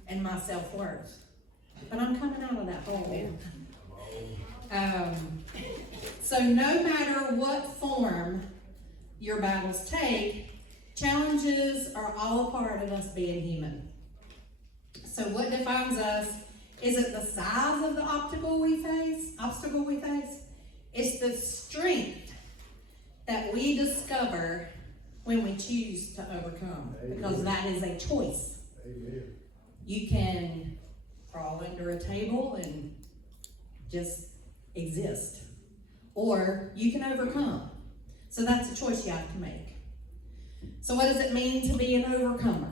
and my self-worth. But I'm coming out of that hole. So no matter what form your battles take, challenges are all a part of us being human. So what defines us isn't the size of the obstacle we face. It's the strength that we discover when we choose to overcome. Because that is a choice. Amen. You can crawl under a table and just exist. Or you can overcome. So that's a choice you have to make. So what does it mean to be an overcomer?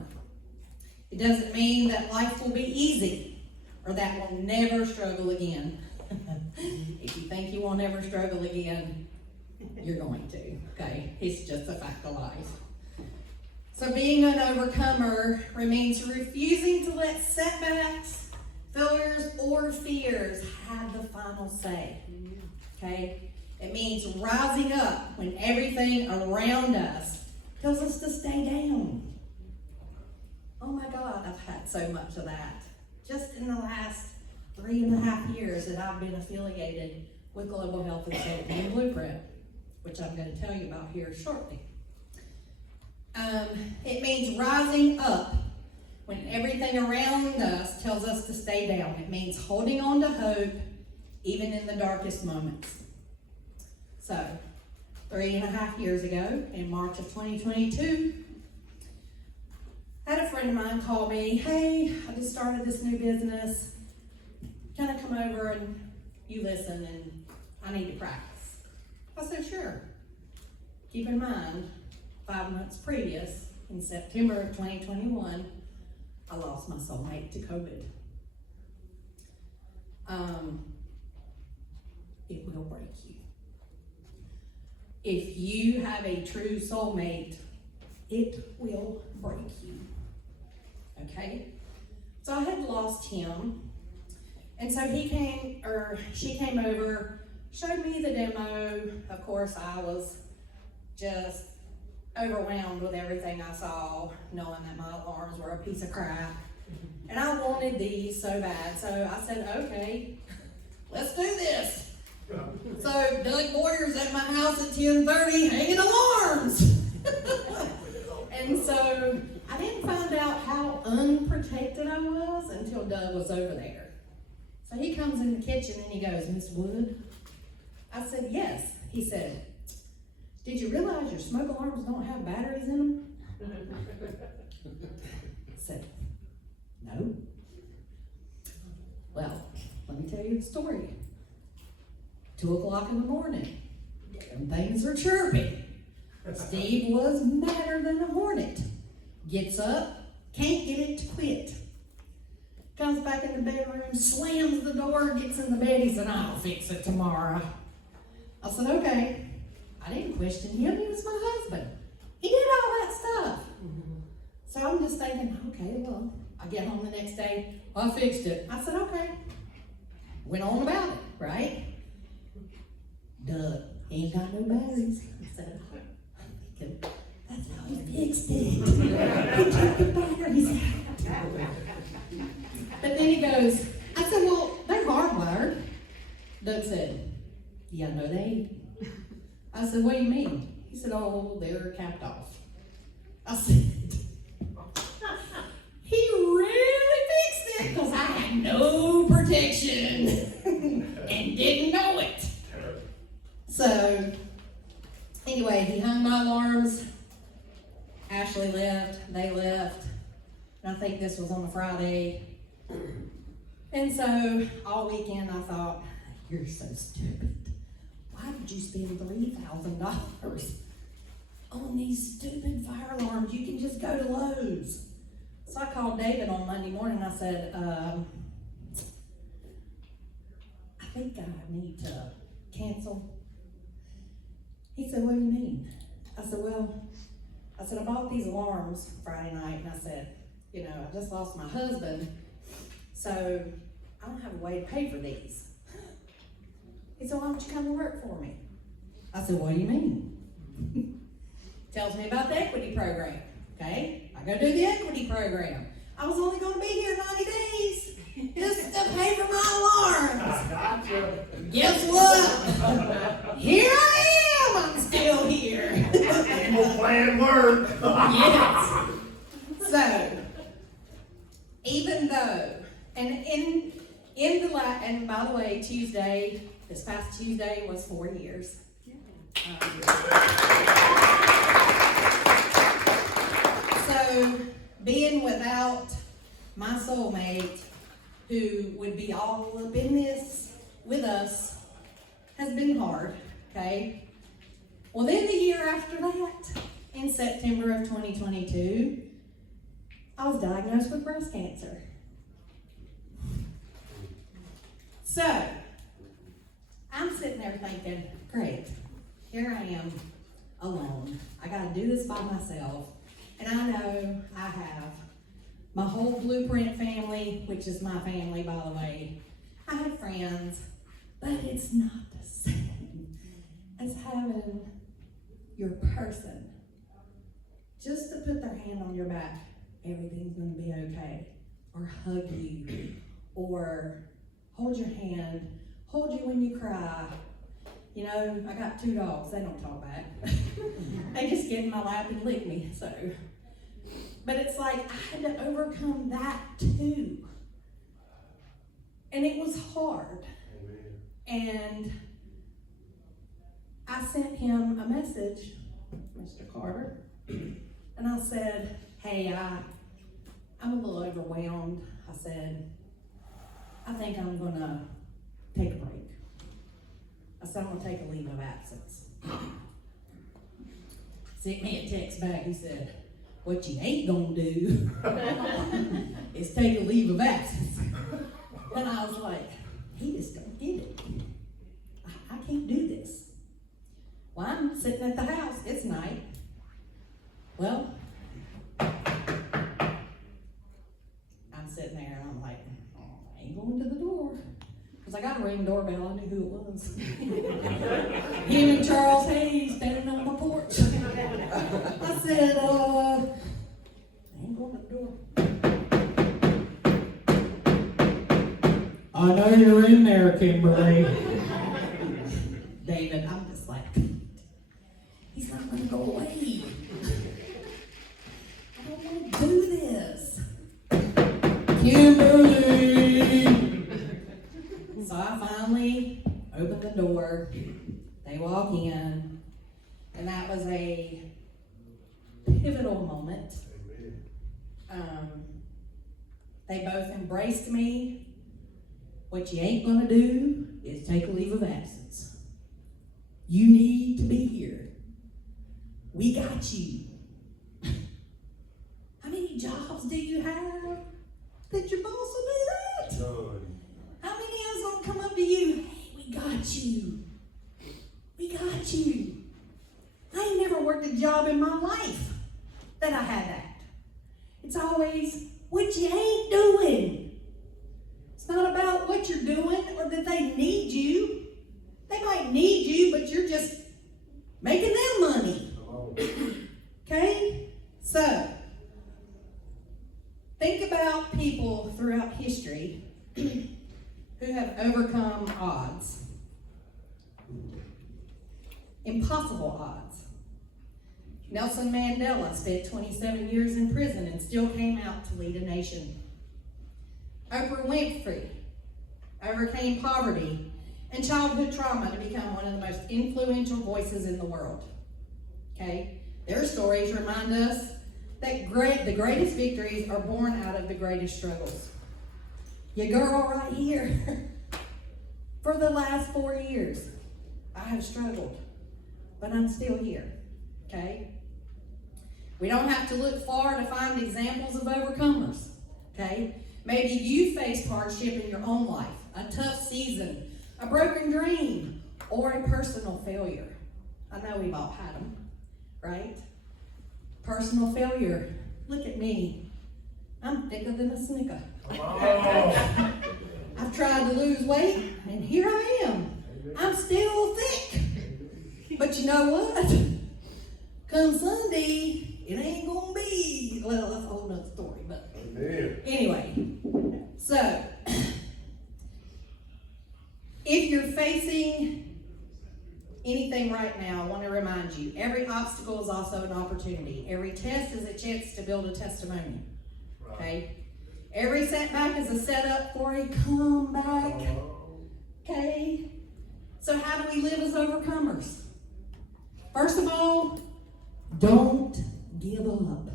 It doesn't mean that life will be easy or that we'll never struggle again. If you think you won't ever struggle again, you're going to, okay? It's just a fact of life. So being an overcomer means refusing to let setbacks, failures, or fears have the final say, okay? It means rising up when everything around us tells us to stay down. Oh my God, I've had so much of that. Just in the last 3.5 years that I've been affiliated with Global Health and Safety and Blueprint, which I'm going to tell you about here shortly. It means rising up when everything around us tells us to stay down. It means holding on to hope even in the darkest moments. So, 3.5 years ago, in March of 2022, I had a friend of mine call me, hey, I just started this new business. Can I come over and you listen and I need to practice? I said, sure. Keep in mind, 5 months previous, in September of 2021, I lost my soulmate to COVID. It will break you. If you have a true soulmate, it will break you. Okay? So I had lost him. And so she came over, showed me the demo. Of course, I was just overwhelmed with everything I saw, knowing that my alarms were a piece of crap. And I wanted these so bad. So I said, okay, let's do this. So Doug Boyer's at my house at 10:30 hanging alarms. And so I didn't find out how unprotected I was until Doug was over there. So he comes in the kitchen and he goes, Miss Wood? I said, yes. He said, did you realize your smoke alarms don't have batteries in them? I said, no. Well, let me tell you the story. 2 o'clock in the morning, and things are chirping. Steve was madder than a hornet. Gets up, can't get it to quit. Comes back in the bedroom, slams the door, gets in the bed. He said, I'll fix it tomorrow. I said, okay. I didn't question him. He was my husband. He did all that stuff. So I'm just thinking, okay, well, I get home the next day. I fixed it. I said, okay. Went on about it, right? Doug, he ain't got no batteries. I said, I'm thinking, that's how he fixed it. He took the batteries. But then he goes, I said, well, they're hardwired. Doug said, yeah, no, they ain't. I said, what do you mean? He said, oh, they're capped off. I said, he really fixed it because I had no protection and didn't know it. So, anyway, he hung my alarms. Ashley left, they left. And I think this was on a Friday. And so, all weekend I thought, you're so stupid. Why did you spend $3,000 on these stupid fire alarms? You can just go to Lowe's. So I called David on Monday morning and I said, I think I need to cancel. He said, what do you mean? I said, I bought these alarms Friday night and I said, I just lost my husband So I don't have a way to pay for these. He said, why don't you come to work for me? I said, what do you mean? Tells me about the equity program. Okay, I go do the equity program. I was only going to be here 90 days just to pay for my alarms. Guess what? Here I am. I'm still here. Evil plan work. Yes. So, even though, and by the way, Tuesday, this past Tuesday was 4 years. So, being without my soulmate, who would be all up in this with us, has been hard, okay? Well, then the year after that, in September of 2022, I was diagnosed with breast cancer. So, I'm sitting there thinking, great, here I am, alone. I gotta do this by myself. And I know I have my whole Blueprint family, which is my family, by the way. I have friends, but it's not the same as having your person just to put their hand on your back. Everything's gonna be okay. Or hug you, or hold your hand, hold you when you cry. You know, I got 2 dogs, they don't talk back. They just get in my lap and lick me, so. But it's like, I had to overcome that too. And it was hard. And I sent him a message, Mr. Carter, and I said, hey, I'm a little overwhelmed. I said, I think I'm gonna take a break. I said, I'm gonna take a leave of absence. Sent me a text back, he said, what you ain't gonna do is take a leave of absence. And I was like, he just don't get it. I can't do this. Well, I'm sitting at the house, it's night. Well, I'm sitting there and I'm like, oh, I ain't going to the door. Because I got a ring doorbell, I knew who it was. Him and Charles Hayes standing on my porch. I said, I ain't going to the door. I know you're in there, Kimberly. David, I'm just like, he's not going to go away. I don't want to do this. Kimberly! So I finally opened the door. They walk in, and that was a pivotal moment. They both embraced me. What you ain't gonna do is take a leave of absence. You need to be here. We got you. How many jobs do you have that your boss will do that? None. How many is gonna come up to you? Hey, we got you. We got you. I ain't never worked a job in my life that I had that. It's always what you ain't doing. It's not about what you're doing or that they need you. They might need you, but you're just making them money. Okay? So, think about people throughout history who have overcome odds. Impossible odds. Nelson Mandela spent 27 years in prison and still came out to lead a nation. Oprah Winfrey overcame poverty and childhood trauma to become one of the most influential voices in the world. Okay? Their stories remind us that the greatest victories are born out of the greatest struggles. Your girl right here, for the last 4 years, I have struggled, but I'm still here, okay? We don't have to look far to find examples of overcomers, okay? Maybe you faced hardship in your own life, a tough season, a broken dream, or a personal failure. I know we've all had them, right? Personal failure. Look at me. I'm thicker than a Snicker. I've tried to lose weight, and here I am. I'm still thick. But you know what? Come Sunday, it ain't gonna be, well, that's a whole nother story, but anyway. So, if you're facing anything right now, I want to remind you, every obstacle is also an opportunity. Every test is a chance to build a testimony. Okay? Every setback is a setup for a comeback. Okay? So how do we live as overcomers? First of all, don't give up.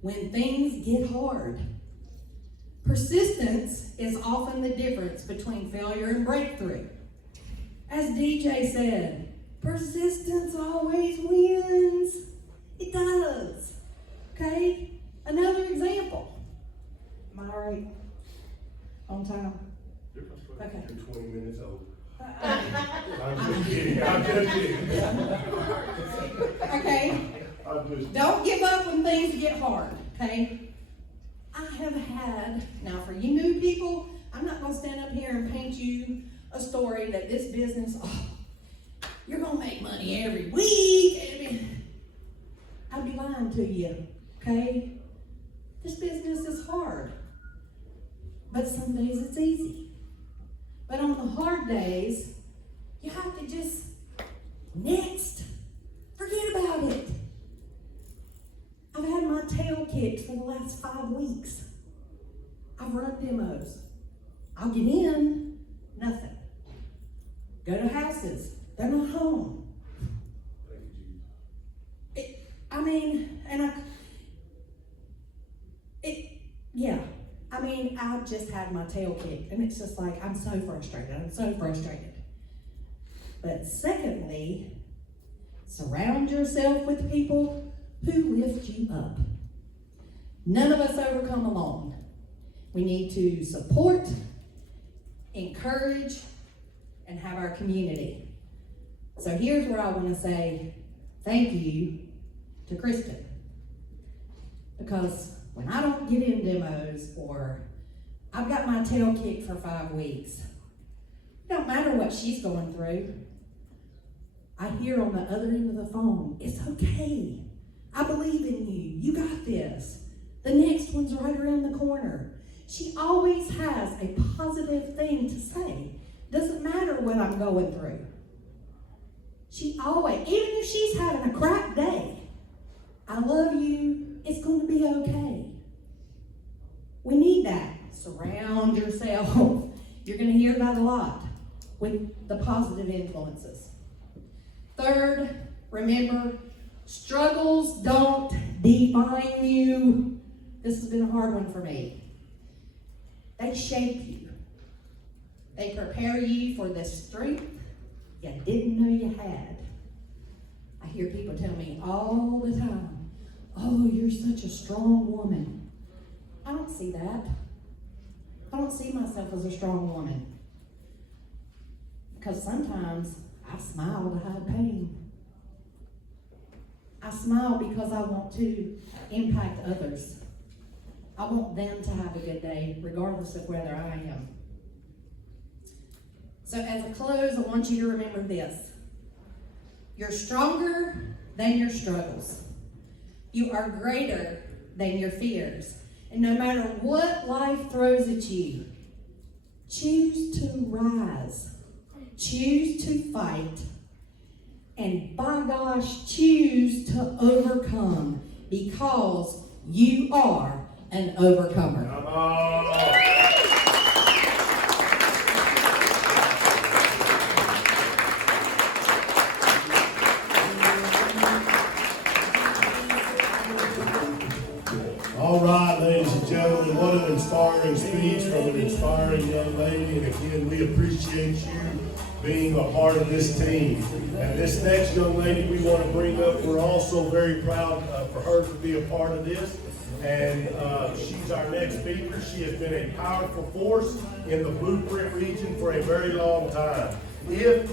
When things get hard. Persistence is often the difference between failure and breakthrough. As DJ said, persistence always wins. It does. Okay? Another example. Am I all right? On time? Okay. You're 20 minutes old. I'm just kidding. Okay. Don't give up when things get hard. Okay? I have had, now for you new people, I'm not going to stand up here and paint you a story that this business, you're going to make money every week. I'd be lying to you, okay? This business is hard. But some days it's easy. But on the hard days, you have to just, next, forget about it. I've had my tail kicked for the last 5 weeks. I've run demos. I'll get in, nothing. Go to houses, they're not home. I just had my tail kicked, and it's just like, I'm so frustrated. But secondly, surround yourself with people who lift you up. None of us overcome alone. We need to support, encourage, and have our community. So here's where I want to say thank you to Kristen. Because when I don't get in demos or I've got my tail kicked for 5 weeks, it don't matter what she's going through. I hear on the other end of the phone, it's okay. I believe in you. You got this. The next one's right around the corner. She always has a positive thing to say. Doesn't matter what I'm going through. She always, even if she's having a crap day, I love you, it's going to be okay. We need that. Surround yourself. You're going to hear that a lot with the positive influences. Third, remember, struggles don't define you. This has been a hard one for me. They shape you. They prepare you for the strength you didn't know you had. I hear people tell me all the time, oh, you're such a strong woman. I don't see that. I don't see myself as a strong woman. Because sometimes I smile to hide pain. I smile because I want to impact others. I want them to have a good day, regardless of whether I am. So as a close, I want you to remember this. You're stronger than your struggles. You are greater than your fears. And no matter what life throws at you, choose to rise. Choose to fight. And by gosh, choose to overcome, because you are an overcomer. All right, ladies and gentlemen, what an inspiring speech from an inspiring young lady. And again, we appreciate you being a part of this team. And this next young lady we want to bring up, we're also very proud for her to be a part of this. And she's our next speaker. She has been a powerful force in the Blueprint region for a very long time. If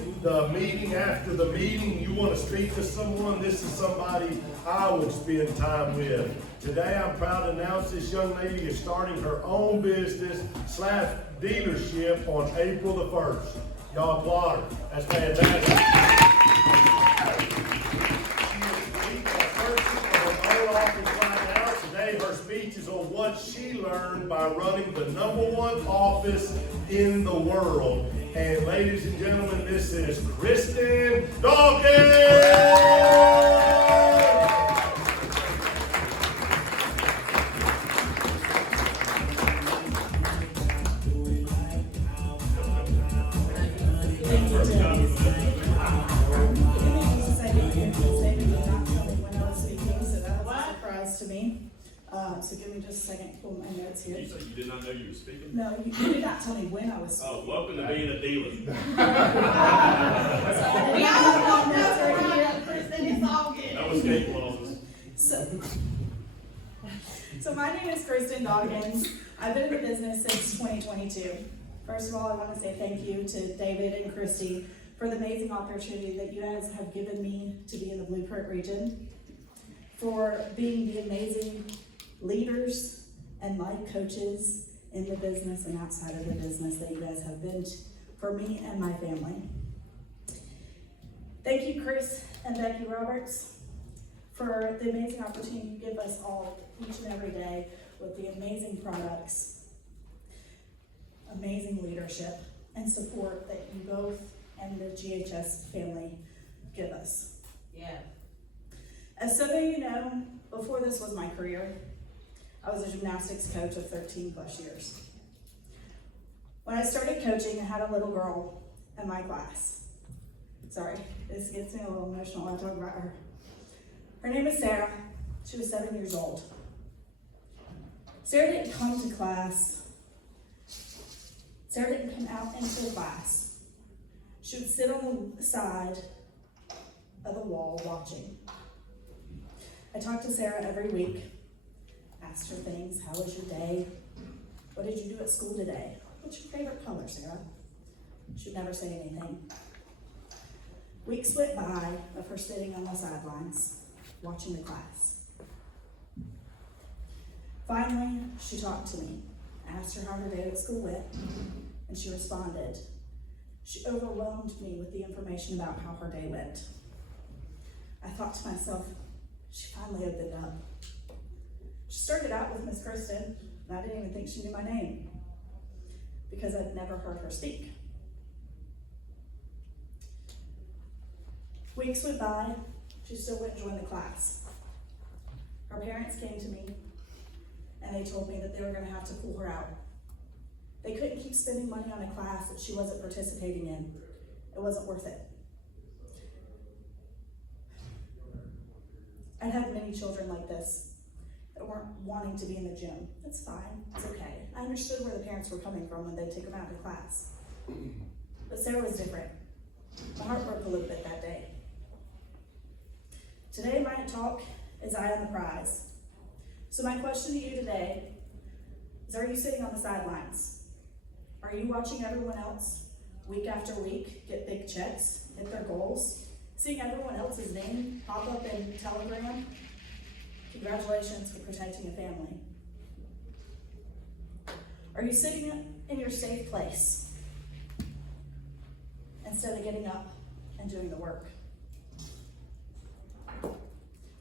after the meeting, you want to speak to someone, this is somebody I would spend time with. Today, I'm proud to announce this young lady is starting her own business / dealership on April the 1st. Y'all applaud her. That's fantastic. Today, her speech is on what she learned by running the #1 office in the world. And ladies and gentlemen, this is Kristen Dawkins! To me. So give me just a second to pull my notes here. You said you did not know you were speaking? No, you did not tell me when I was speaking. Oh, welcome to being a dealer. We all have notes right here. Kristen, it's all good. No escape clauses. So my name is Kristen Dawkins. I've been in the business since 2022. First of all, I want to say thank you to David and Christy for the amazing opportunity that you guys have given me to be in the Blueprint region, for being the amazing leaders and life coaches in the business and outside of the business that you guys have been for me and my family. Thank you, Chris and Becky Roberts, for the amazing opportunity you give us all each and every day with the amazing products, amazing leadership, and support that you both and the GHS family give us. Yeah. As some of you know, before this was my career, I was a gymnastics coach of 13 plus years. When I started coaching, I had a little girl in my class. Sorry, this gets me a little emotional when I talk about her. Her name is Sarah. She was 7 years old. Sarah didn't come to class. Sarah didn't come out into the class. She would sit on the side of the wall watching. I talked to Sarah every week, asked her things. How was your day? What did you do at school today? What's your favorite color, Sarah? She would never say anything. Weeks went by of her sitting on the sidelines, watching the class. Finally, she talked to me. I asked her how her day at school went, and she responded. She overwhelmed me with the information about how her day went. I thought to myself, she finally opened up. She started out with Miss Kristen, and I didn't even think she knew my name because I'd never heard her speak. Weeks went by, she still wouldn't join the class. Her parents came to me and they told me that they were going to have to pull her out. They couldn't keep spending money on a class that she wasn't participating in. It wasn't worth it. I've had many children like this that weren't wanting to be in the gym. That's fine, it's okay. I understood where the parents were coming from when they took them out of class. But Sarah was different. My heart broke a little bit that day. Today my talk is Eye on the Prize. So my question to you today is, are you sitting on the sidelines? Are you watching everyone else week after week get big checks, hit their goals? Seeing everyone else's name pop up in Telegram? Congratulations for protecting a family. Are you sitting in your safe place instead of getting up and doing the work?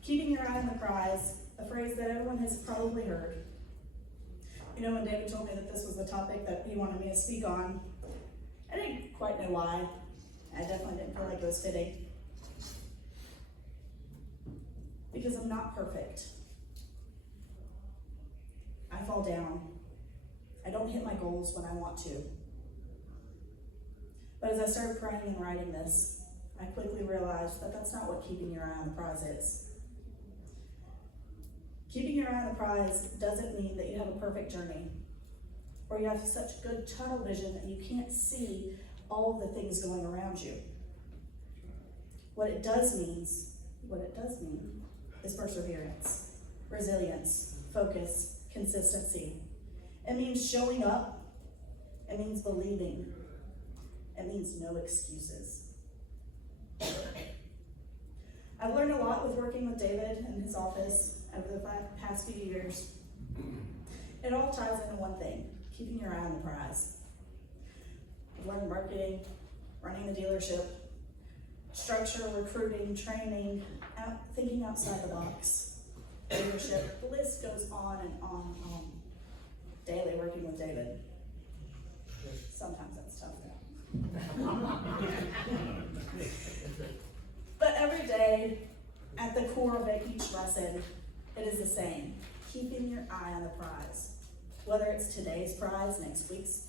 Keeping your eye on the prize, a phrase that everyone has probably heard. You know, when David told me that this was the topic that he wanted me to speak on, I didn't quite know why. I definitely didn't feel like it was fitting. Because I'm not perfect. I fall down. I don't hit my goals when I want to. But as I started praying and writing this, I quickly realized that that's not what keeping your eye on the prize is. Keeping your eye on the prize doesn't mean that you have a perfect journey, or you have such good tunnel vision that you can't see all the things going around you. What it does mean is perseverance, resilience, focus, consistency. It means showing up. It means believing. It means no excuses. I've learned a lot with working with David in his office over the past few years. It all ties into one thing, keeping your eye on the prize. I've learned marketing, running the dealership, structure, recruiting, training, thinking outside the box, leadership. The list goes on and on and on. Daily working with David. Sometimes that's tough though. But every day, at the core of each lesson, it is the same. Keeping your eye on the prize. Whether it's today's prize, next week's,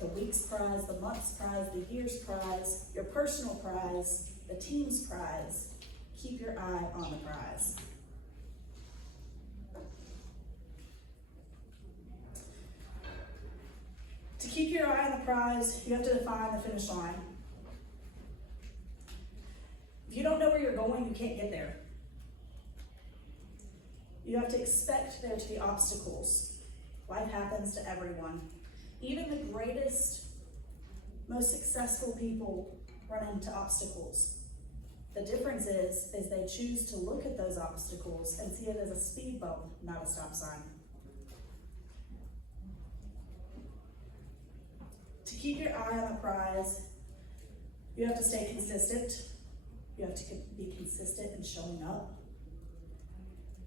the week's prize, the month's prize, the year's prize, your personal prize, the team's prize. Keep your eye on the prize. To keep your eye on the prize, you have to define the finish line. If you don't know where you're going, you can't get there. You have to expect there to be obstacles. Life happens to everyone. Even the greatest, most successful people run into obstacles. The difference is they choose to look at those obstacles and see it as a speed bump, not a stop sign. To keep your eye on the prize, you have to stay consistent. You have to be consistent in showing up.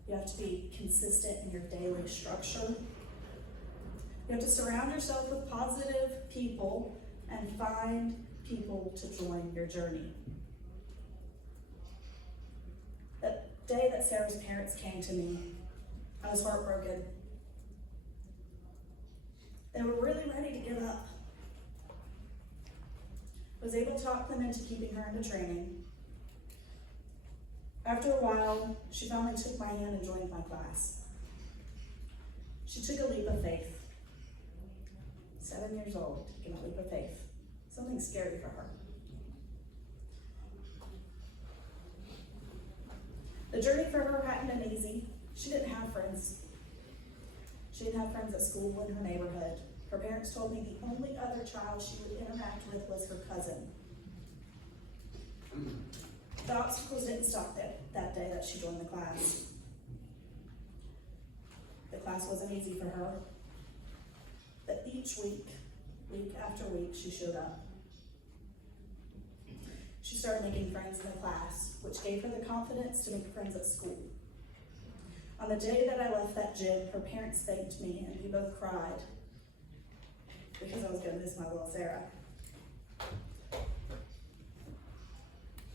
You have to be consistent in your daily structure. You have to surround yourself with positive people and find people to join your journey. That day that Sarah's parents came to me, I was heartbroken. They were really ready to give up. I was able to talk them into keeping her into training. After a while, she finally took my hand and joined my class. She took a leap of faith. 7 years old, taking a leap of faith. Something scary for her. The journey for her hadn't been easy. She didn't have friends. She didn't have friends at school in her neighborhood. Her parents told me the only other child she would interact with was her cousin. The obstacles didn't stop that day that she joined the class. The class wasn't easy for her, but each week after week, she showed up. She started making friends in the class, which gave her the confidence to make friends at school. On the day that I left that gym, her parents thanked me and we both cried because I was gonna miss my little Sarah.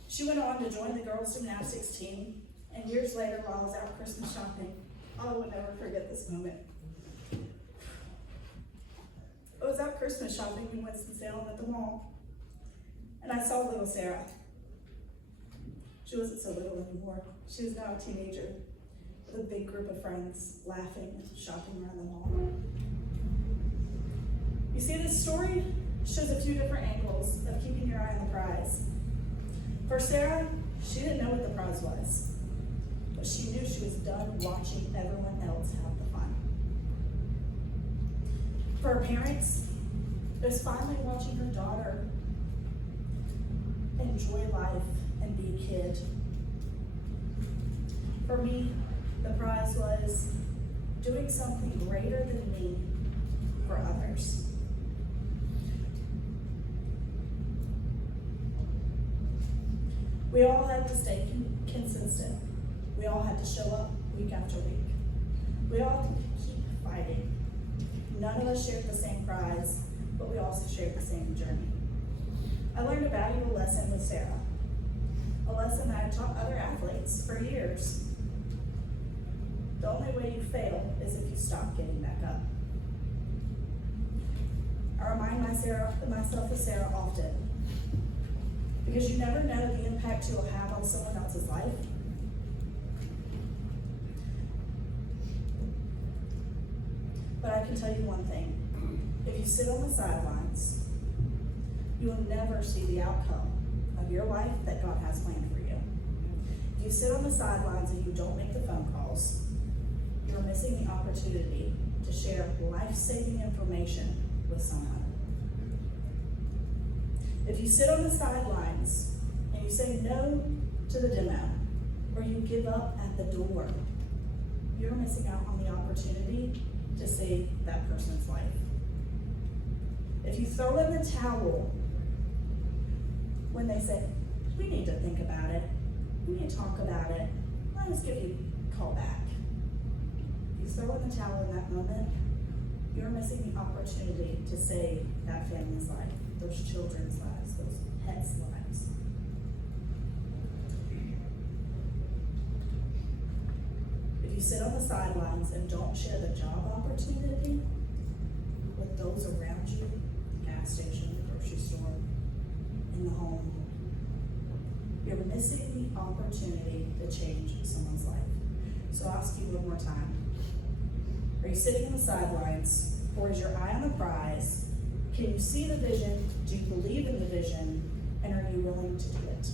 She went on to join the girls' gymnastics team, and years later, while I was out Christmas shopping, I will never forget this moment. I was out Christmas shopping in Winston-Salem at the mall, and I saw little Sarah. She wasn't so little anymore. She was now a teenager with a big group of friends, laughing and shopping around the mall. You see, this story shows a few different angles of keeping your eye on the prize. For Sarah, she didn't know what the prize was, but she knew she was done watching everyone else have the fun. For her parents, it was finally watching her daughter enjoy life and be a kid. For me, the prize was doing something greater than me for others. We all had to stay consistent. We all had to show up week after week. We all had to keep fighting. None of us shared the same prize, but we also shared the same journey. I learned a valuable lesson with Sarah, a lesson that I taught other athletes for years. The only way you fail is if you stop getting back up. I remind myself of Sarah often, because you never know the impact you'll have on someone else's life. But I can tell you one thing. If you sit on the sidelines, you will never see the outcome of your life that God has planned for you. If you sit on the sidelines and you don't make the phone calls, you're missing the opportunity to share life-saving information with someone. If you sit on the sidelines and you say no to the demo, or you give up at the door, you're missing out on the opportunity to save that person's life. If you throw in the towel when they say, we need to think about it, we need to talk about it, let us give you a call back. If you throw in the towel in that moment, you're missing the opportunity to save that family's life, those children's lives, those pets' lives. If you sit on the sidelines and don't share the job opportunity with those around you, the gas station, the grocery store, in the home, you're missing the opportunity to change someone's life. So I'll ask you one more time. Are you sitting on the sidelines, or is your eye on the prize? Can you see the vision? Do you believe in the vision? And are you willing to do it?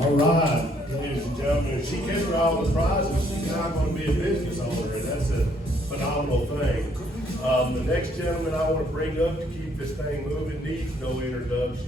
All right, ladies and gentlemen, if she gets her all the prizes, she's not gonna be a business owner, and that's a phenomenal thing. The next gentleman I wanna bring up to keep this thing moving needs no introduction.